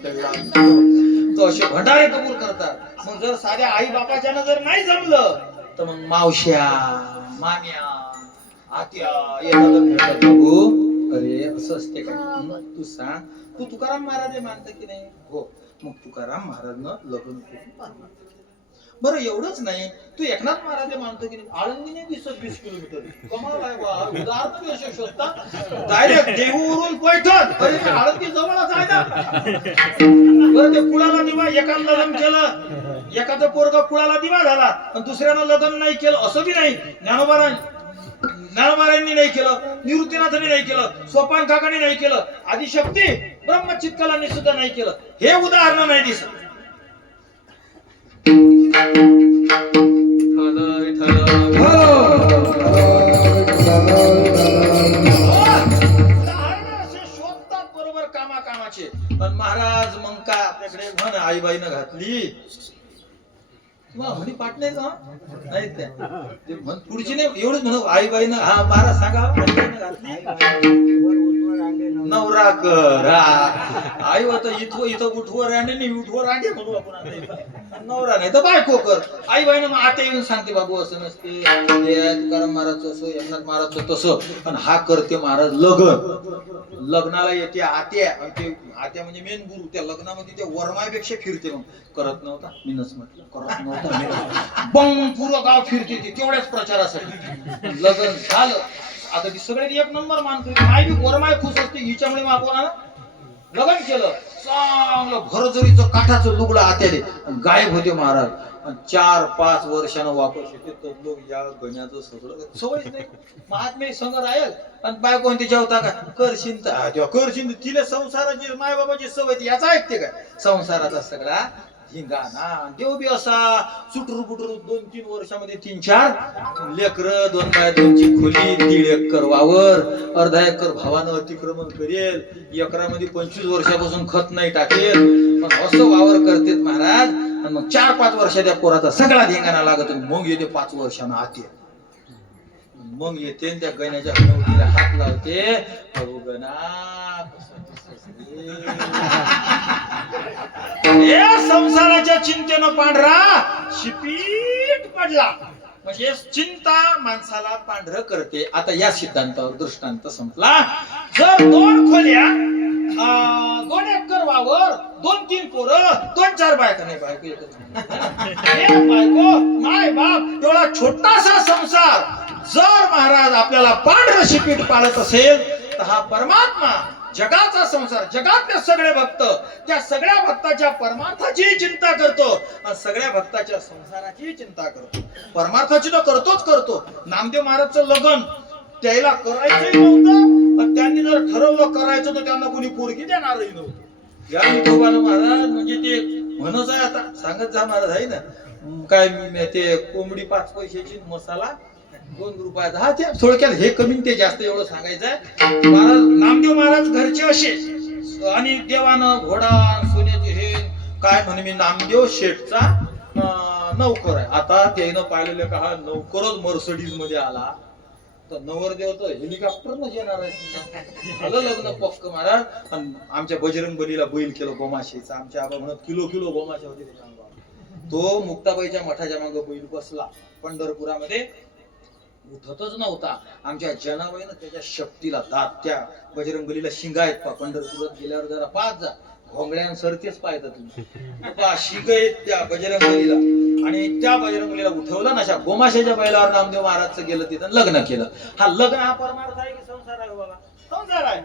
तो असे भंडारे कबूल करतात. मग जर साध्या आई बापाच्यानं जर नाही जमलं तर मग मावश्या माम्या आत्या येतात. प्रभू अरे असं असते का, तू सांग. तू तुकाराम महाराज मानत की नाही. हो. मग तुकाराम महाराजनं लग्न करून बरं एवढंच नाही, तू एकनाथ महाराज मानतो की नाही. आळंदीने 20 किलोमीटर कमाल आहे बा. उदाहरण असे शोधतात डायरेक्ट देहूवरून पैठण आळंदी जवळच आहे ना. बरं ते कुळाला दिवा एकानं लग्न केलं, एखादं पोरगा कुळाला दिवा झाला आणि दुसऱ्यानं लग्न नाही केलं असं बी नाही. ज्ञानोबारांनी नाही केलं, निवृत्तीनाथांनी नाही केलं, सोपान काकांनी नाही केलं, आदिशक्ती ब्रह्मचित्कलांनी सुद्धा नाही केलं. हे उदाहरण नाही दिसत. दिवसभर कामाचे. पण महाराज मग काय आपल्याकडे म्हण आईबाईनं घातली म्हणी पाठ नाही का नाही त्या ते म्हण पुढची नाही एवढंच म्हणू आईबाईनं हा महाराज सांगा आईबाईनं घातली नवरा कर आई होता इथं उठवर रांडे नाही उठवर रांडे म्हणू आपण आता नवरा नाही तर बायको कर आई बाईनं मग आता येऊन सांगते बाबू असं नसते तुकाराम महाराज असं एकनाथ महाराज तसं पण हा करते महाराज लग्नाला येते आत्या आणि ते आत्या म्हणजे मेन गुरु त्या लग्नामध्ये त्या वरमायपेक्षा फिरते मग करत नव्हता मीनच म्हटलं करत नव्हता बंग पूर्ण गाव फिरते ती तेवढ्याच प्रचारासाठी लग्न झालं आता ती सगळ्यात एक नंबर मानतो माय बी वरमाय खुश असते हिच्यामुळे आपण लग्न केलं चांगलं भरजरीचं काठाचं लुगडं आत्याले गायब होते महाराज 4-5 वर्षानं वापस येते तर लोक या गण्याचं सगळं सवयच नाही महात्मे संग राहील आणि बायको म्हणते जेवता का करशील तर करशील तिला संसाराची माय बाबाची सवय याचा ऐकते काय संसाराचा सगळा धिंगाणा देव बी असा सुटरू बुटरू 2-3 वर्षामध्ये 3-4 लेकर 2 बाय 2ची खोली 1.5 एकर वावर अर्धा एकर भावानं अतिक्रमण करेल एकरामध्ये 25 वर्षापासून खत नाही टाकेल पण असं वावर करतेत महाराज आणि मग 4-5 वर्षात त्या पोराचा सगळा धिंगाणा लागत मग येते 5 वर्षानं आते मग येते त्या गण्याच्या हनवटीला हात लावते अहो गणा संसाराच्या चिंतेनं पांढरा शिपीट पडला म्हणजे चिंता माणसाला पांढर करते आता या सिद्धांतावर दृष्टांत संपला जर 2 खोल्या 2 एकर वावर 2-3 पोरं 2-4 बायका नाही बायको एकच बायको माय बाप एवढा छोटासा संसार जर महाराज आपल्याला पांढर शिपीट पाळत असेल तर हा परमात्मा जगाचा संसार जगातले सगळे भक्त त्या सगळ्या भक्ताच्या परमार्थाची चिंता करतो आणि सगळ्या भक्ताच्या संसाराची चिंता करतो परमार्थाची तर करतो नामदेव महाराजचं लग्न त्याला करायचंही नव्हतं त्यांनी जर ठरवलं करायचं तर त्यांना कोणी पोरगी देणारही नव्हतं या विठोबानं महाराज म्हणजे ते म्हणच आहे आता सांगत जा महाराज आहे ना काय ते कोंबडी 5 पैशाची मसाला 2 रुपयाचा हा ते थोडक्यात हे कमी ते जास्त एवढं सांगायचंय महाराज नामदेव महाराज घरचे असे आणि देवानं घोडा सोन्याचे हे काय म्हणे मी नामदेव शेठचा नौकर आहे आता त्यानं पाहिलेलं का हा नौकरच मर्सडीज मध्ये आला तर नवरदेव तर हेलिकॉप्टरनं येणार आहे आलं लग्न पक्क महाराज आणि आमच्या बजरंग बलीला बैल केलं गोमाशेचा आमच्या आबा म्हणत किलो गोमाशा होते त्याच्या अंगावर तो मुक्ताबाईच्या मठाच्या मागे बैल बसला पंढरपुरामध्ये उठतच नव्हता आमच्या जनाबाईनं त्याच्या शक्तीला दात त्या बजरंगबलीला शिंगा आहेत पंढरपुरात गेल्यावर जरा पाच जा भोंगड्यांसारखेच पाहता तुम्ही शिंग आहेत त्या बजरंगबलीला आणि त्या बजरंगबलीला उठवलं ना गोमाशाच्या बैलावर नामदेव महाराजचं गेलं तिथं लग्न केलं हा लग्न हा परमार्थ आहे की संसार आहे बाबा संसार आहे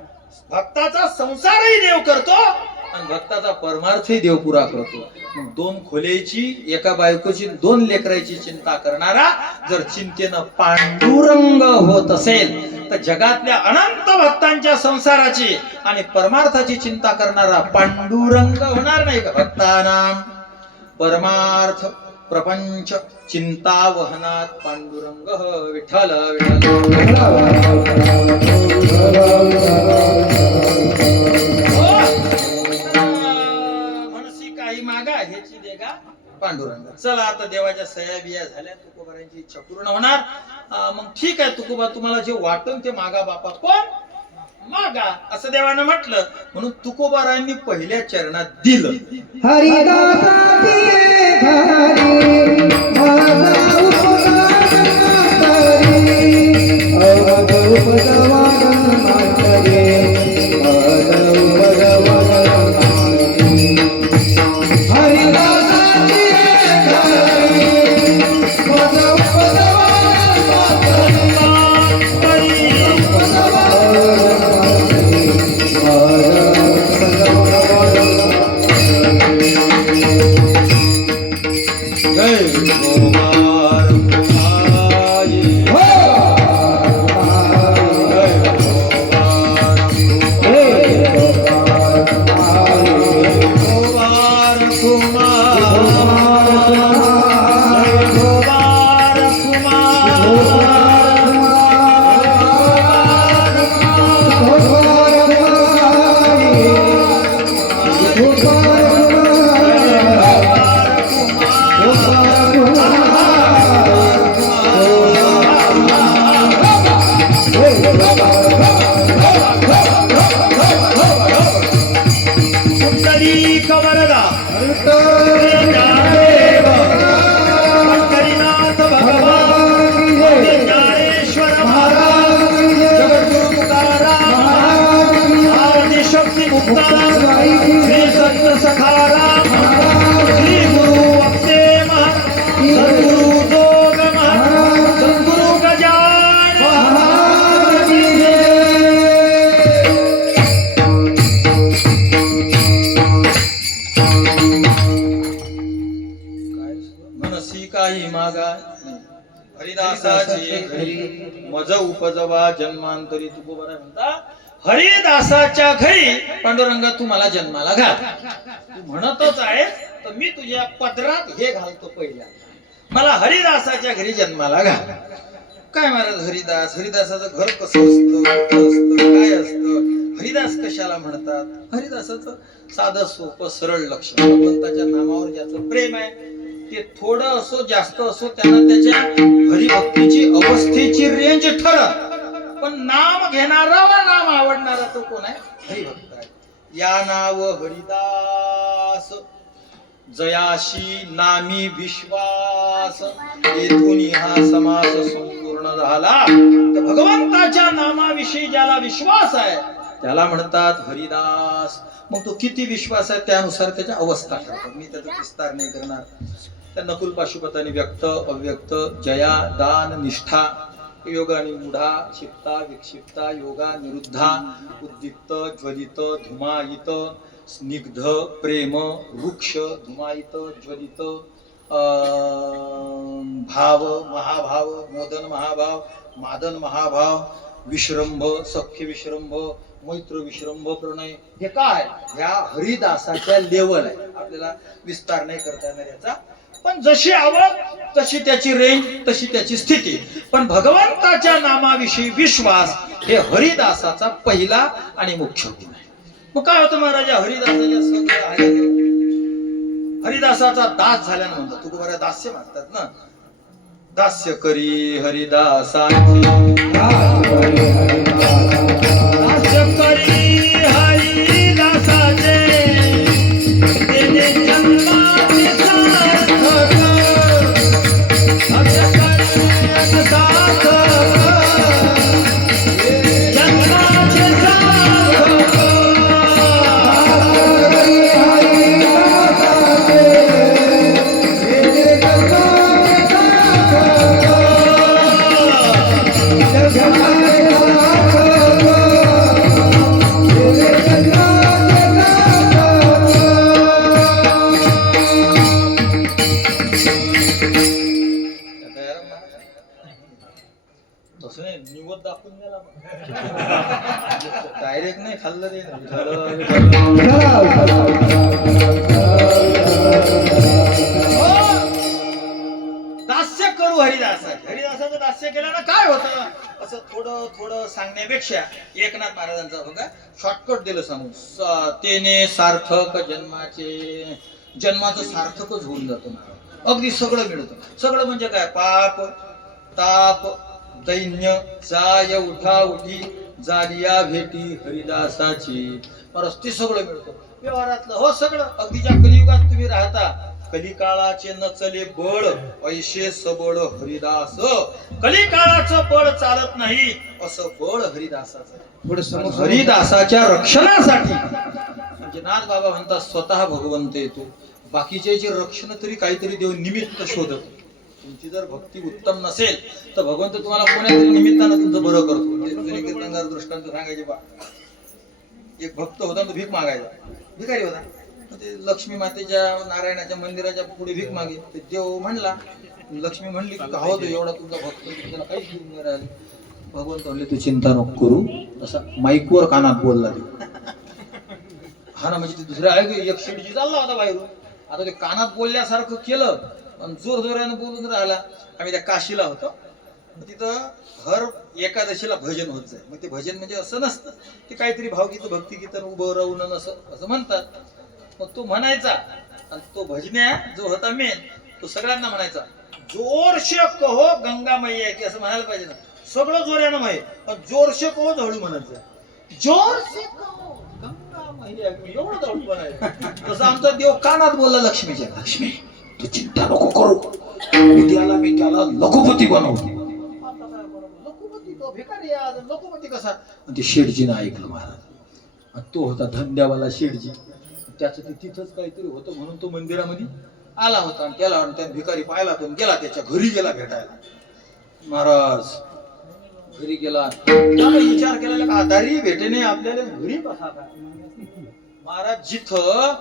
भक्ताचा संसारही देव करतो आणि भक्ताचा परमार्थही देव पुरा करतो 2 खोल्याची एका बायकोची 2 लेकराची चिंता करणारा जर चिंतेनं पांडुरंग होत असेल तर जगातल्या अनंत भक्तांच्या संसाराची आणि परमार्थाची चिंता करणारा पांडुरंग होणार नाही का भक्तानां परमार्थ प्रपंच चिंता वहनात पांडुरंग विठ्ठल मनसी काही मागा ह्याची देगा पांडुरंग चला आता देवाच्या सह्या बिया झाल्या तुकोबारांची इच्छा पूर्ण होणार मग ठीक आहे तुकोबा तुम्हाला जे वाटून ते मागा बापा पण मागा असं देवानं म्हटलं म्हणून तुकोबारांनी पहिल्या चरणात दिलं श्री संत सखाराम श्री गुरु वक्ते महाराज सद्गुरु जोग महाराज सद्गुरु गजानन महाराज की मनसी काही मागा हरिदासाची घरी मज उपजवा जन्मांतरी तू बरं म्हणता हरिदासाच्या घरी पांडुरंग तू मला जन्माला घाल. तू म्हणतच आहे तर मी तुझ्या पदरात हे घालतो पहिल्या मला हरिदासाच्या घरी जन्माला घाल. काय महाराज हरिदासाचं घर कसं असतं कुठं असतं काय असतं हरिदास कशाला म्हणतात. हरिदासाचं साधं सोपं सरळ लक्ष भगवंताच्या नामावर ज्याचं प्रेम आहे ते थोडं असो जास्त असो त्यांना त्याच्या हरिभक्तीची अवस्थेची रेंज ठरत पण नाम घेणारा व नाम आवडणारा तो कोण आहे हरिभक्त आहे. या नाव हरिदास जयाशी नामी विश्वास येथून हा समास संपूर्ण झाला. तर भगवंताच्या नामाविषयी ज्याला विश्वास आहे त्याला म्हणतात हरिदास. मग तो किती विश्वास आहे त्यानुसार त्याच्या अवस्था ठरतात. मी त्याचा विस्तार नाही करणार. त्या नकुल पाशुपताने व्यक्त अव्यक्त जया दान निष्ठा योग आणि मूढा क्षिप्ता विक्षिप्ता योगा निरुद्धा उद्दीप्त ज्वलित धुमायित स्निग्ध प्रेम वृक्ष धुमायित ज्वलित भाव महाभाव मोदन महाभाव मादन महाभाव विश्रंभ सख्य विश्रंभ मैत्र विश्रंभ प्रणय हे काय ह्या हरिदासाच्या लेवल आहे. आपल्याला विस्तार नाही करता येणार याचा. पण जशी आवड तशी त्याची रेंज तशी त्याची स्थिती. पण भगवंताच्या नामाविषयी विश्वास हे हरिदासाचा पहिला आणि मुख्य गुण आहे. मग काय होतं महाराजा हरिदासाच्या सगळं आल्याने हरिदासाचा दास झाल्यानं म्हणतात तुका बऱ्या दास्य मागतात ना. दास्य करी हरिदासाची दास्य करी हरिदासाचे तेने जन्माचे सार्थक दास्य करी सार्थक जन्माचे सार्थक निवड दाखवून द्याला डायरेक्ट नाही खाल्लं ते दास्य करू हरिदासाचं दास्य केल्यानं काय होतं असं थोडं थोडं सांगण्यापेक्षा एकनाथ महाराजांचा बघा शॉर्टकट दिलं सांगून तेने सार्थक जन्माचं सार्थकच होऊन जातं महाराज. अगदी सगळं मिळतं. सगळं म्हणजे काय पाप ताप दैन्य जाय उठा उठी जालिया भेटी हरिदासाची परस्ती सगळं मिळतं व्यवहारातलं हो सगळं. अगदी ज्या कलियुगात तुम्ही राहता कलिकाळाचे नचले बळ ऐशे सबळ हरिदास. कलिकाळाचं बळ चालत नाही असं बळ हरिदासाचं. हरिदासाच्या रक्षणासाठी म्हणजे नाथ बाबा म्हणतात स्वतः भगवंत येतो. बाकीचे रक्षण तरी काहीतरी देव निमित्त शोधत. तुमची जर भक्ती उत्तम नसेल तर भगवंत तुम्हाला कोणातरी निमित्तानं तुमचं बरं करतो. जुने कीर्तनकार दृष्टांत सांगायचे बा एक भक्त होता तो भीक मागायचा भिकारी होता. ते लक्ष्मी मातेच्या नारायणाच्या मंदिराच्या पुढे भीक मागे ते देव म्हणला लक्ष्मी म्हणली की हो तो एवढा तुमचा भक्त त्याला काहीच घेऊन नाही राहिले. भगवंत म्हणले तू चिंता नको करू असा माईकवर कानात बोलला ते. हा ना म्हणजे ते दुसऱ्या ऐकू एक शेडजी चालला होता बाहेरून. आता ते कानात बोलल्यासारखं केलं आणि जोर जोरानं बोलून राहिला. आम्ही त्या काशीला होतो तिथं हर एकादशीला भजन होत जाय. मग ते भजन म्हणजे असं नसतं ते काहीतरी भावगीत भक्तिगीत उभं राहून असं म्हणतात. मग तो म्हणायचा आणि तो भजन्या जो होता मेन तो सगळ्यांना म्हणायचा जोरशे कहो गंगा मैया की असं म्हणायला पाहिजे ना. सगळं जोरानं माहे पण जोरशे कहो हळू म्हणायचं. जोरशे कहो गंगा मैया एवढं हळू म्हणायचं. तसं आमचा देव कानात बोलला लक्ष्मीच्या लक्ष्मी तू चिंता नको करू मी त्याला लखुपती बनवतो. लखुपती तो भिकारी आज लखुपती कसा. ते शेठजीनं ऐकलं महाराज तो होता धंद्यावाला शेठजी. त्याचं ते तिथंच काहीतरी होतं म्हणून तो मंदिरामध्ये आला होता. आणि त्याला त्या भिकारी पाहिला तो गेला त्याच्या घरी गेला भेटायला. महाराज घरी गेला, त्याला विचार केला का दारी भेटेने आपल्याला घरी बसा काय. महाराज जिथं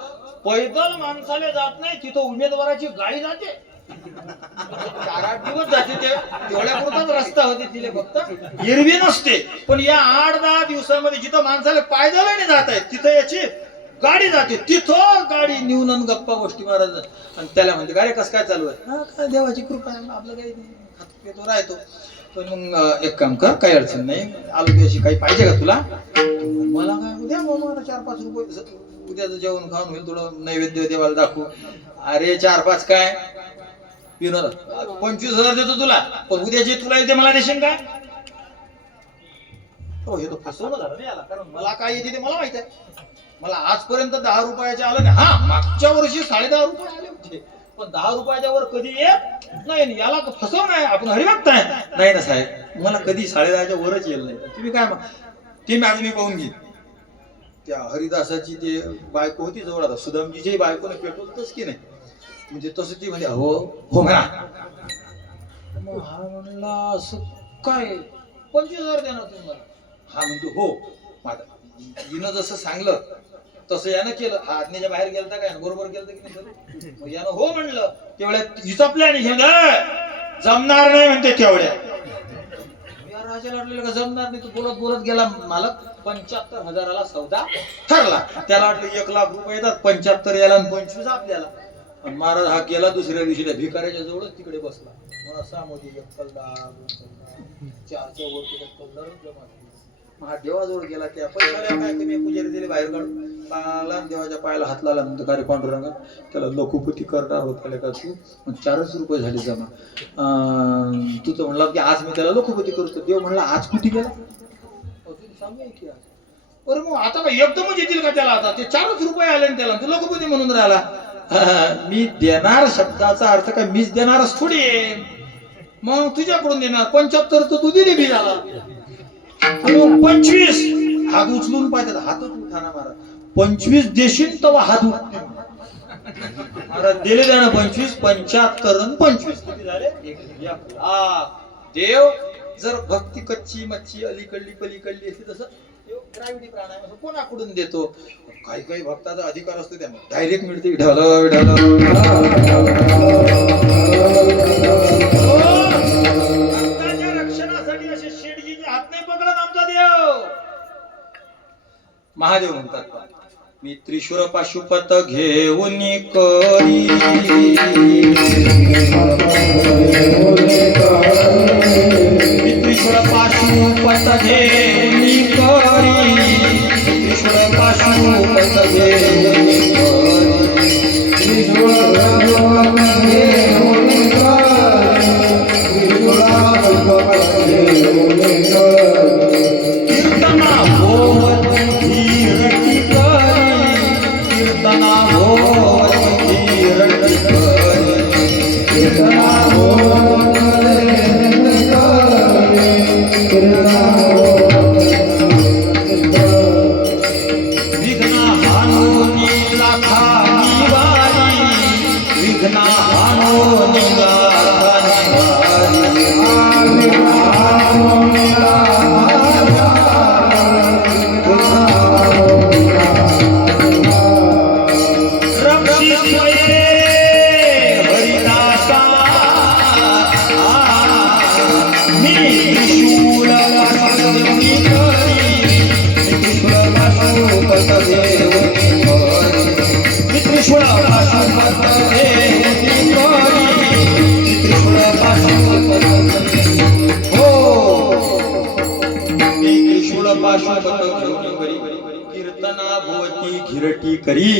पैदल माणसाले जात नाही तिथं उमेदवाराची गाडी जाते. 4-8 दिवस जाते ते, तेवढ्या पुरताच रस्ता होते तिले, फक्त एरवी नसते. पण या 8-10 दिवसामध्ये जिथं माणसाला पायदळाने जात आहे तिथं याची गाडी जाते. तिथं गाडी नेऊन आणि गप्पा गोष्टी महाराज. आणि त्याला म्हणते गाडी कसं काय चालू आहे. हा काय देवाची कृपा आहे, आपलं काही खातो राहतो. पण मग एक काम कर, काही अडचण नाही, आलो की अशी काही पाहिजे का तुला. मला काय उद्या मला 4-5 रुपये उद्याचं जेवण खाऊन होईल, थोडं नैवेद्य देवाला दाखवू. अरे 4-5 काय पिणार, 25,000 देतो तुला, पण उद्या जे तुला येते मला देशील काय. हो हे तर फसवणं झालं नाही याला, कारण मला काय येते ते मला माहित आहे. मला आजपर्यंत 10 रुपयाचे आलं नाही. हा मागच्या वर्षी 10.5 रुपये आले होते, पण 10 रुपयाच्या वर कधी येत नाही. याला फसवणं आहे, आपण हरिभक्त आहे. नाही ना साहेब, मला कधी 10.5च्या वरच येईल नाही. तुम्ही काय ते आज मी पाहून घेईन. त्या हरिदासाची ते बायको होती जवळ, आता सुदामजीची बायकोने पेटवलंच की नाही, म्हणजे तसं ती म्हणजे हो हो म्हणा. मग हा म्हणला असं काय 25,000 देणार तुम्हाला. हा म्हणतो हो. माझा हिनं जसं सांगलं तसं यानं केलं. हा आज्ञेच्या बाहेर गेलता काय, बरोबर केलं की नाही. मग यानं हो म्हणलं. तेवढ्यात हिचा प्लॅन जमणार नाही म्हणते. तेवढ्या राजाला वाटलेलं का जमणार नाही. तो बोलत बोलत गेला. मालक 75,000ला सौदा ठरला. त्याला वाटलं 1 लाख रुपये येतात, 75 याला आणि 25 आपल्याला. आणि महाराज हा गेला दुसऱ्या दिवशी त्या भिकाऱ्याच्या जवळच तिकडे बसला. मला सामोदी 1 कल्लार 4च्या वर कल्लार जमा. हा देवाजवळ गेला. त्या पैशाला काय कमी पुजारी दिले बाहेर काढून पाला, देवाच्या पायाला हात लावला. म्हणतो का रे पांडुरंगा, त्याला लखुपती करणार होता का तू. 4च रुपये झाले जमा. तू तर म्हणला की आज मी त्याला लखुपती करतो. देव म्हणला आज कुठे गेला. सांगू की आज. बरं मग आता का एकदमच येतील का त्याला. आता ते 4च रुपये आले त्याला, तू लखुपती म्हणून राहिला. मी देणार शब्दाचा अर्थ काय मीच देणारच थोडी आहे. मग तुझ्याकडून देणार 75 तर तू दिली बी झाला. 25 हात उचलून पाहिजे, हातच उठाना मारा. 25 देशील तेव्हा हात उठते. दिले द्या 25, 75 आणि 25 किती झाले 1 लाख. देव जर भक्ती कच्ची मच्छी अलीकडली पलीकडली असते तसं ग्रॅव्हिटी प्राणायाम कोणाकडून देतो. काही काही भक्ताचा अधिकार असतो, त्यांना डायरेक्ट मिळते. भक्ताच्या रक्षणासाठी असे शेठजीचे हात नाही पकडत आमचा देव. महादेव म्हणतात मी त्रिशूर पाशुपत घेऊन करी, मी त्रिशूर पाशुपत घेऊन करी, त्रिशूर पाशुपत घेऊन करी, त्रिशूर पाशुपत घेऊन कीर्तना होवत धीरटी करी, कीर्तना होवत धीरटी करी, कीर्तना होवत धीरटी करी, कीर्तना विघ्ना हानोनी लाखा निवारी, विघ्ना हानोनी लाखा निवारी, विघ्ना हानोनी कीर्तना भोवती घिरटी करी,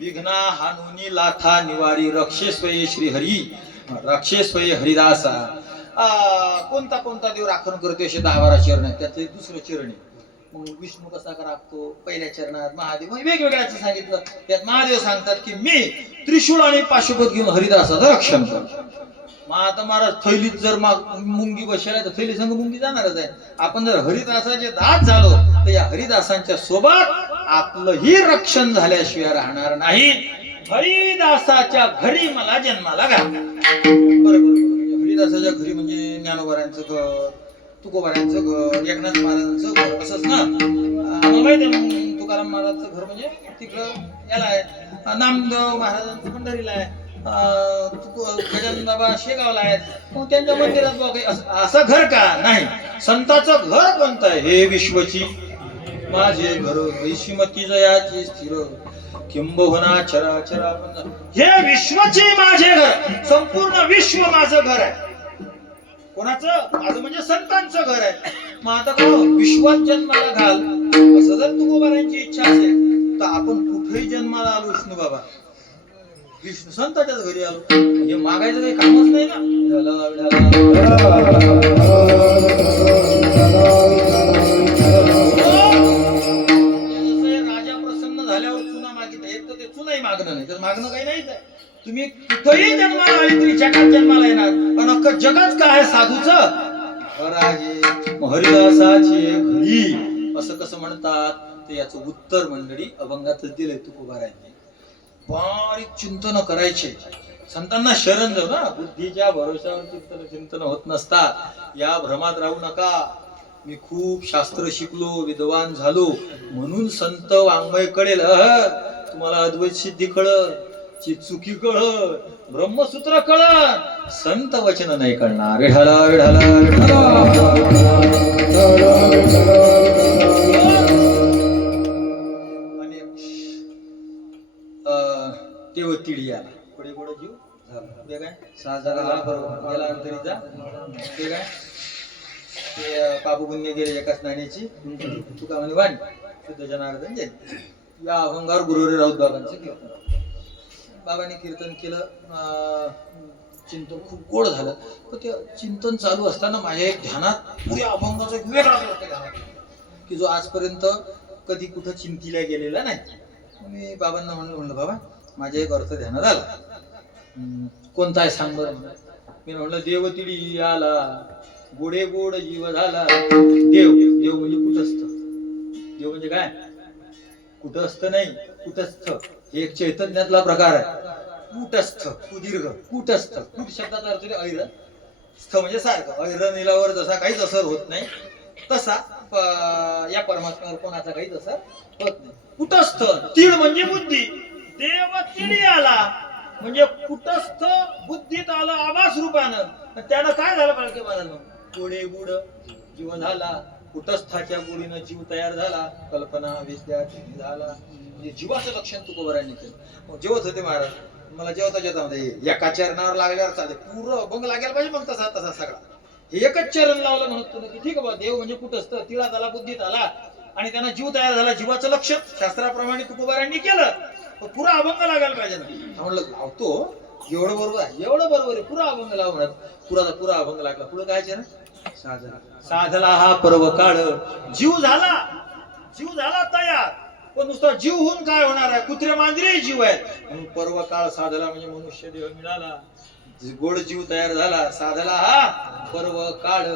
विघ्ना हानुनी लाथा निवारी, रक्षेस्वये श्री हरी, रक्षेस्वये हरिदासा. कोणता कोणता देव राखण करतो असे 10-12 चरण आहेत. त्याचं दुसरं चरण आहे. मग विष्णू कसा राखतो पहिल्या चरणात, महादेव वेगवेगळ्याच सांगितलं. त्यात महादेव सांगतात की मी त्रिशूळ आणि पाशुपत घेऊन हरिदासाचं रक्षण करतो. मग आता महाराज थैलीत जर मुंगी बसेल तर थैली संग मुंगी जाणारच आहे. आपण जर हरिदासाचे दास झालो तर या हरिदासांच्या सोबत आपलंही रक्षण झाल्याशिवाय राहणार नाही. हरिदासाच्या घरी मला जन्माला घाल. बरोबर. हरिदासाच्या घरी म्हणजे ज्ञानोबारायांचं घर, तुकोबारायांचं घर, एकनाथ महाराजांचं घर असंच ना. आम्हाला माहिती आहे मग तुकाराम महाराजांचं घर म्हणजे तिकडं याला आहे, नामदेव महाराजांचं पंढरीला आहे, गजानन बाबा शेगावला आहेत. मग त्यांच्या मंदिरात बघ असं घर का नाही. संताचं घर कोणतं आहे? हे विश्वची माझे घर, वैशिमती जयाची स्थिर, किंबहुना चराचरा. हे विश्वचे माझे घर, संपूर्ण विश्व माझं घर आहे. कोणाचं? माझं म्हणजे संतांचं घर आहे. मग आता का विश्वात जन्माला घाल असं जर तुकोबारांची इच्छा असेल तर आपण कुठेही जन्माला आलो विष्णू बाबा, विष्णू संताच्याच घरी आलो. हे मागायचं काही कामच नाही ना. राजा प्रसन्न झाल्यावर चुना मागितला, एक तर ते चुनाही मागणं नाही, तर मागणं काही नाहीच आहे. तुम्ही कुठेही जन्माला आली तरी जगात जन्माला येणार, पण अख्खं जगच काय आहे साधूचं घर आहे. हरिदासाची घरी असं कसं म्हणतात ते याचं उत्तर मंडळी अभंगातच दिलंय तुकोबारायांनी. बारीक चिंतन करायचे, संतांना शरण जाऊ ना. बुद्धीच्या भरोशावर चिंतन होत नसतात. या भ्रमात राहू नका. मी खूप शास्त्र शिकलो, विद्वान झालो म्हणून संत वाङ्मय कळेल. तुम्हाला अद्वैत सिद्धी कळल, चित्सुखी कळल, ब्रह्मसूत्र कळल, संत वचन नाही कळणार. विठाला विठाला तेव्हा तिडी आला, पुढे पुढे जीव झाला. ते काय 6 जगाला बरोबर गेला अंतरीचा. ते काय ते पापपुण्य गेले एकाच नाण्याची तुका म्हणे वाणी शुद्ध जनार्दन जयंती. या अहंगार गुरुरे राऊत बाबांचं कीर्तन. बाबांनी कीर्तन केलं, चिंतन खूप गोड झालं. पण ते चिंतन चालू असताना माझ्या एक ध्यानात पुऱ्या अभंगाचा एक वेगळाच अर्थ ध्यानात की जो आजपर्यंत कधी कुठं चिंतीला गेलेला नाही. मी बाबांना म्हणलं बाबा माझ्या एक अर्थ ध्यानात आला. कोणता आहे सांग बरं. मी म्हणलं देव तिडी आला, गोडे गोड जीव झाला. देव देव म्हणजे कुटस्थ. देव म्हणजे काय? कुटस्थ नाही, कुटस्थ. हे एक चैतन्यातला प्रकार आहे. कुटस्थ कुदीर्घ कुटस्थ. कुट शब्दाचा अर्थ ऐर, स्थ म्हणजे सारखं. ऐर नीलावर जसा काहीच असर होत नाही तसा या परमात्म्यावर कोणाचा काहीच असर होत नाही. कुटस्थ. तीड म्हणजे बुद्धी. देव तिडी आला म्हणजे कुटस्थ बुद्धीत आलं आभास रूपानं. त्यानं काय झालं पालखी महाराज? गोडे गुड जीव झाला. कुटस्थाच्या गोडीनं जीव तयार झाला. कल्पना विद्या झाला. म्हणजे जीवाचं लक्षण तुकोबारांनी केलं. जेवत होते महाराज. मला जेवता मध्ये एका चरणावर लागल्यावर चालते, पूर्ण अभंग लागायला पाहिजे मग तसा तसा सगळा. हे एकच चरण लावलं म्हणतो की ठीक आहे बा, देव म्हणजे कुटस्थ, तिळात आला, बुद्धीत आला आणि त्यांना जीव तयार झाला. जीवाचं लक्षण शास्त्राप्रमाणे तुकोबारांनी केलं. पुरा अभंग लागायला पाहिजे ना. म्हणलं लावतो, एवढं बरोबर आहे, एवढं बरोबर आहे, पुरा अभंग लाव म्हणत. पुरा अभंग लागला. पुढं काय ना साधला हा पर्व काळ. जीव झाला तयार. पण नुसता जीव होऊन काय होणार आहे? कुत्रे मांजरे जीव आहेत म्हणून पर्व काळ साधला म्हणजे मनुष्य देह मिळाला. गोड जीव तयार झाला. साधला हा पर्व काळ.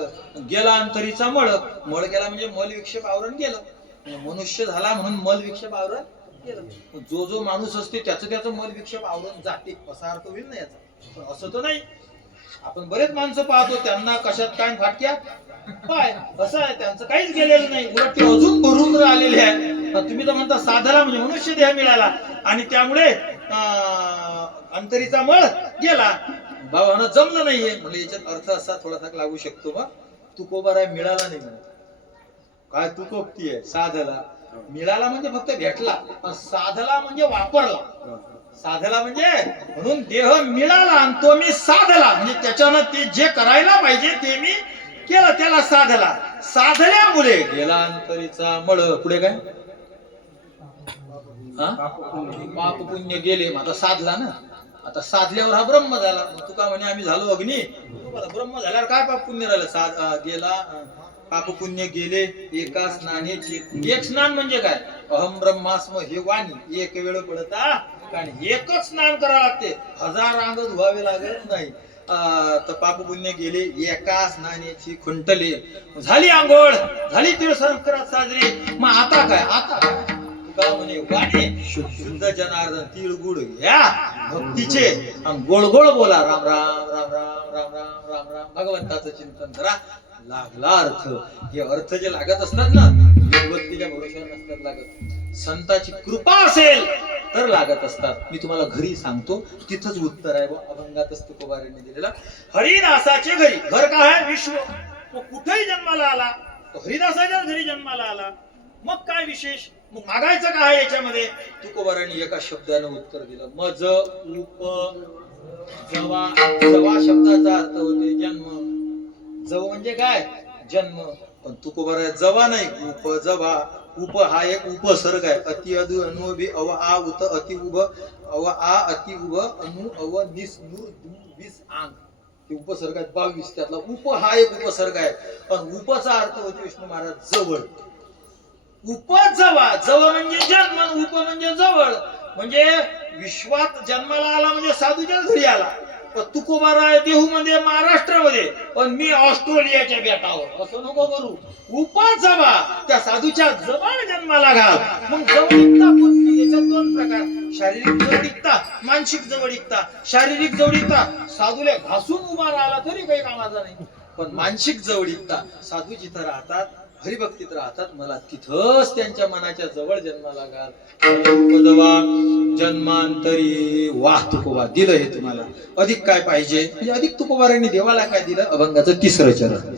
गेला अंतरीचा मळ. मळ गेला म्हणजे मल विक्षेप आवरण गेलं. मनुष्य झाला म्हणून मल विक्षेप आवरण गेलं. जो माणूस असते त्याचं मल विक्षेप आवरण जाते असा अर्थ होईल ना याचा. पण असं तर नाही. आपण बरेच माणसं पाहतो त्यांना कशात काय फाटक्यात पाय असं आहे, त्यांचं काहीच गेलेलं नाही, उलट ते अजून भरून आलेले आहे. तुम्ही तर म्हणता साधला म्हणजे मनुष्य देह मिळाला आणि त्यामुळे अंतरीचा मळ गेला. भावानं जमलं नाहीये. म्हणजे याच्यात अर्थ असा थोडासा लागू शकतो. मग तुकोबाराय मिळाला नाही म्हणत. काय तुकोक्ती आहे? साधला. मिळाला म्हणजे फक्त भेटला, पण साधला म्हणजे वापरला. साधला म्हणजे म्हणून देह मिळाला आणि तो मी साधला म्हणजे त्याच्यानं ते जे करायला पाहिजे ते मी केलं, त्याला साधला. साधल्यामुळे गेला अंतरीचा मळ. पुढे काय? पाप पुण्य गेले. मग आता साधला ना. आता साधल्यावर हा ब्रह्म झाला. तुका म्हणे आम्ही झालो अग्नी. ब्रह्म झाल्यावर काय पाप पुण्य राहिलं? गेला पाप पुण्य गेले एका स्नानेची. एक स्नान म्हणजे काय? अहम ब्रह्मास्म हे वाणी एक वेळ पडता कारण एकच स्नान करावं लागते. 1000 अंग धुवावे लागत नाही. तर पाप पुण्य गेले एका स्नानेची खुंटले. झाली आंघोळ, झाली तिळ संस्कारात साजरी. मग आता काय? आता तुका म्हणे वाणी शुद्ध जनार्दन तिळगुळ घ्या भक्तीचे आणि गोळ गोळ बोला राम राम राम राम राम राम राम राम भगवंताचं चिंतन करा. लागला अर्थ. हे अर्थ जे लागत असतात ना भगवंतीच्या भरोश्यावर नसतात लागत, संताची कृपा असेल तर लागत असतात. मी तुम्हाला घरी सांगतो, तिथंच उत्तर आहे अभंगातच तुकोबारांनी दिलेला. हरिदासाचे घरी, घर काय आहे विश्व, तो कुठेही जन्माला आला, तो हरिदासाच्याच घरी जन्माला आला, मग काय विशेष, मग मागायचं काय याच्यामध्ये. तुकोबारांनी एका शब्दानं उत्तर दिलं, मज उप जवा. जवा शब्दाचा अर्थ होते जन्म. जव म्हणजे काय, जन्म. पण तुकोबारा जवा नाही, उप जवा. उप हा एक उपसर्ग आहे. अति अदु अनु बी अव आ उत अति उभ अव आ अति उभ अनु अव निस नूर दू वीस आंग, ते उपसर्ग आहेत 22. त्यातला उप हा एक उपसर्ग आहे. पण उपचा अर्थ होते विष्णू महाराज जवळ. उप जवा, जवळ म्हणजे जन्म, उप म्हणजे जवळ. म्हणजे विश्वात जन्माला आला म्हणजे साधूच्याच घरी आला. पण तुकोबारा आहे देहू मध्ये महाराष्ट्रामध्ये, पण मी ऑस्ट्रेलियाच्या बेटावर. असं नको करू. उपा जवा, त्या साधूच्या जवळ जन्माला घाल. मग जवळीकता कोणती, याच्यात दोन प्रकार, शारीरिक जवळीकता, मानसिक जवळीकता. शारीरिक जवळीकता साधूला घासून उभा राहिला तरी काही कामाचा नाही. पण मानसिक जवळीकता, साधू जिथं राहतात हरिभक्तीत राहतात, मला तिथंच त्यांच्या मनाच्या जवळ जन्माला घाल. जन्मांतरी वाह तुकोबा दिलं. हे तुम्हाला अधिक काय पाहिजे, म्हणजे अधिक तुकोबारांनी देवाला काय दिलं. अभंगाचं 3रं चरण.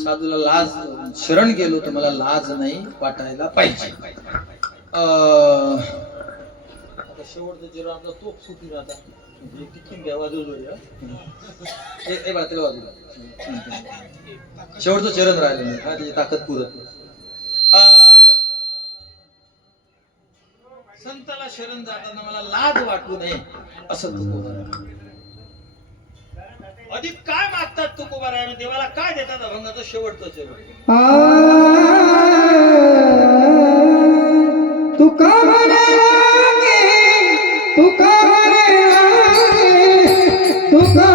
साधूला लाज, शरण गेलो तर मला लाज नाही वाटायला पाहिजे. आता शेवटचं जरा आपला तोप सुटी आता किती घ्या वाजवलं बाजूला शेवटचं चरण राहिलं नाही, हा त्याची ताकद पुरत नाही. संताला शरण जाताना मला लाज वाटू नये असं तुकोबारा. अधिक काय मागतात तुकोबारा, देवाला काय देतात अभंगाचं शेवटचं चरण. तुका म्हणे तुका तुका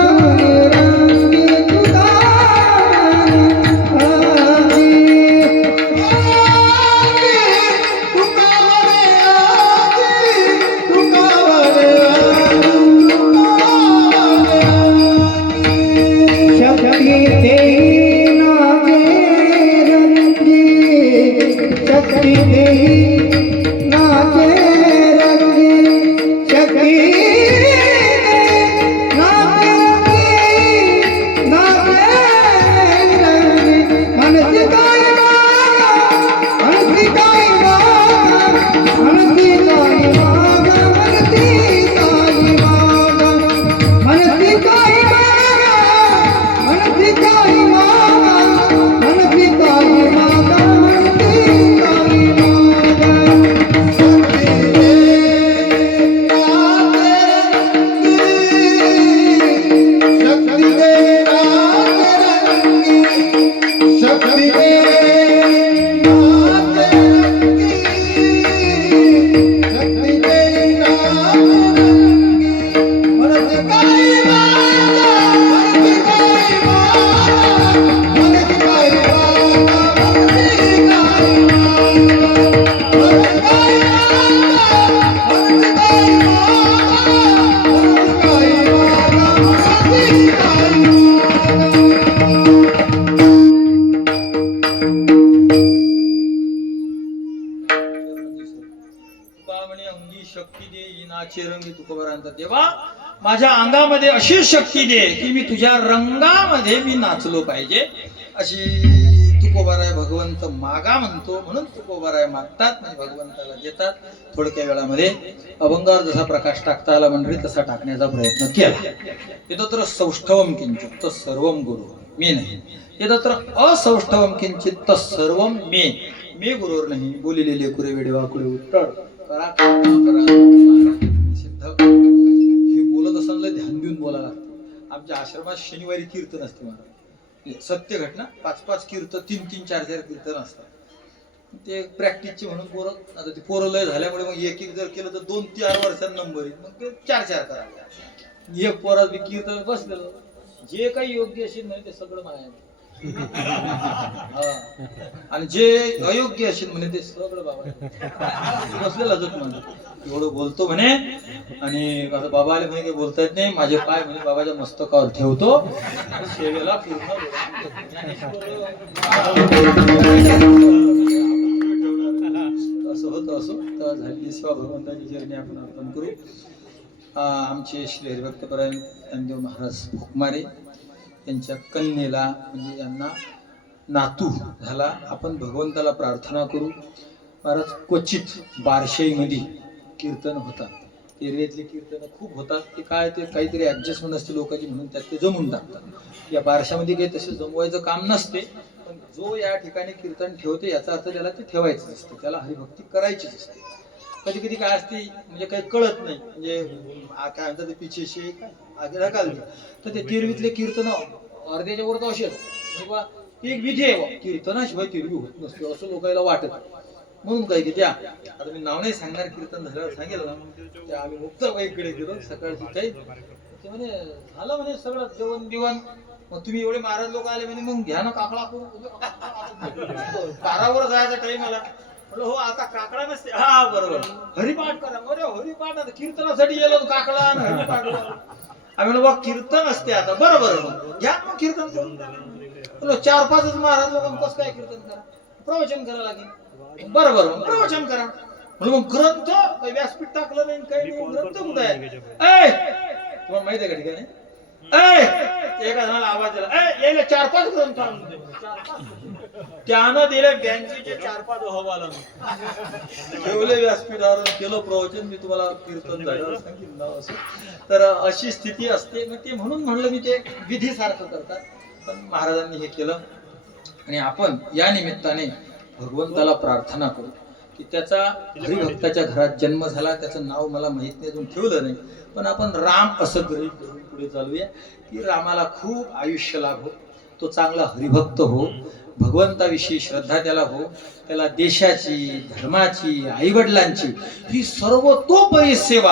शक्ति दे नागे ही शक्ती दे इनाचे रंगी तुकोबारांचा देवा माझ्या अंगामध्ये अशी शक्ती दे की मी तुझ्या रंगामध्ये मी नाचलो पाहिजे अशी तुकोबाराय भगवंत मागा म्हणतो म्हणून तुकोबाराय मागतात म्हणजे भगवंताला देतात. थोडक्या वेळामध्ये अभंगावर जसा प्रकाश टाकता आला मंडळी तसा टाकण्याचा प्रयत्न केला. यतत्र सौष्ठवम किंचित तर सर्वम गुरु मी नाही, यतत्र असौष्ठवम किंचित तर सर्वम मे गुरुवर नाही. बोलिले लेकुरे वेडे वाकुळे उत्तर करा सिद्ध. हे बोलत असताना ध्यान देऊन बोलायला लागतं. आमच्या आश्रमात शनिवारी कीर्तन असते महाराज, सत्य घटना 5-5 कीर्तन 3-3, 4-4 कीर्तन असतात. ते प्रॅक्टिसची म्हणून पोरं आता ते पोरं लय झाल्यामुळे मग एक जर केलं तर 2-4 वर्षांत नंबर येईल, मग ते 4-4 करावे. एक पोरात मी कीर्तन बसलेलं जे काही योग्य असेल नाही ते सगळं माया आणि जे अयोग्य असेल म्हणे ते सगळं बाबा बसलेला जत म्हणतो एवढं बोलतो म्हणे. आणि बाबा आले म्हणे बोलता येत नाही, माझे पाय म्हणे बाबाच्या मस्तकावर ठेवतो सेवेला पूर्ण असं होतं. असो तर झालेली सेवा भगवंताची चरणी आपण अर्पण करू. आमचे श्री हरिभक्तपरायण ज्ञानदेव महाराज भोकमारे यांच्या कन्येला म्हणजे यांना नातू झाला. आपण भगवंताला प्रार्थना करू. महाराज क्वचित बारशाईमध्ये कीर्तन होतात, एरियातले कीर्तन खूप होतात. ते काय ते काहीतरी ऍडजस्टमेंट असते लोकांची म्हणून त्यात ते जमून टाकतात. या बारशामध्ये काही तसे जमवायचं काम नसते, पण जो या ठिकाणी कीर्तन ठेवते याचा अर्थ त्याला ते ठेवायचं असतं, त्याला हरिभक्ती करायचीच असते. कधी कधी काय असते म्हणजे काही कळत नाही, म्हणजे काय म्हणतात ते पिछेशी आगे ढकलते तर ते तिरवीतले कीर्तन अर्ध्याच्या वर तर असेल म्हणजे एक विधी आहे कीर्तनाशिवाय तिरवी होत नसते असं लोकांना वाटत. म्हणून काय की त्या आता मी नाव नाही सांगणार, कीर्तन झाल्यावर सांगेल ना. त्या आम्ही मुक्ताबाईकडे गेलो सकाळची काही ते म्हणे झालं म्हणे सगळं जेवण बिवण, मग तुम्ही एवढे महाराज लोक आले म्हणे मग घ्या ना काकडा करू. 12 जायचा टाइम आला. हो आता काकडा नसते. हा बरोबर हरिपाठ करा. अरे हरिपाठ आता कीर्तनासाठी गेलो काकडा आणि हरिपाठ आम्ही म्हणलो कीर्तन असते आता बरोबर घ्या मग कीर्तन करून. 4-5 महाराज लोक कसं काय कीर्तन करा, प्रवचन करा लागेल बरोबर प्रवचन करा. म्हणून मग ग्रंथ काही व्यासपीठ टाकलं नाही काही नाही, ग्रंथ कुठं आहे तुम्हाला माहिती आहे का ठिकाणी एका जणाला आवाज दिला यायला 4-5 ग्रंथ आणून त्यानं दिले बँकेचे 4-5 अहवाल ठेवले व्यासपीठावर केलं प्रवचन. मी तुम्हाला कीर्तन झाल्यावर सांगितलं नाव असं. तर अशी स्थिती असते. मग ते म्हणून म्हणलं मी ते विधीसारखं करतात, पण महाराजांनी हे केलं. आणि आपण या निमित्ताने भगवंताला प्रार्थना करू की त्याचा हरिभक्ताच्या घरात जन्म झाला. त्याचं नाव मला माहित नाही, अजून ठेवलं नाही, पण आपण राम असं गृहीत करून पुढे चालूया की रामाला खूप आयुष्य लाभो, तो चांगला हरिभक्त हो, भगवंताविषयी श्रद्धा त्याला हो, त्याला देशाची धर्माची आईवडिलांची ही सर्वतोपरी सेवा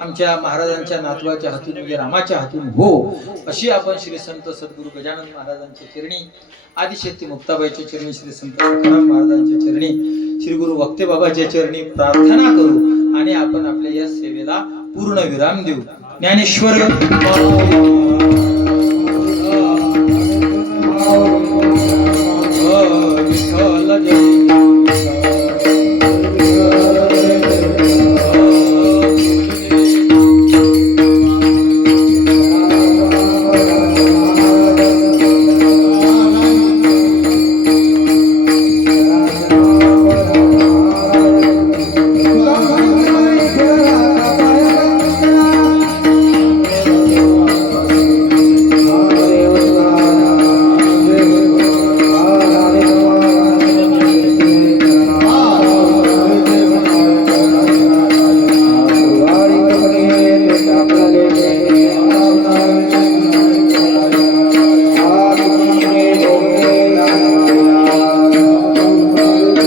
आमच्या महाराजांच्या नातवाच्या हातून म्हणजे रामाच्या हातून हो अशी आपण श्री संत सद्गुरू गजानन महाराजांच्या चरणी, आदिशक्ती मुक्ताबाईच्या चरणी, श्री संत तुकाराम महाराजांच्या चरणी, श्री गुरु वक्ते बाबाच्या चरणी प्रार्थना करू आणि आपण आपल्या या सेवेला पूर्ण विराम देऊ. ज्ञानेश्वर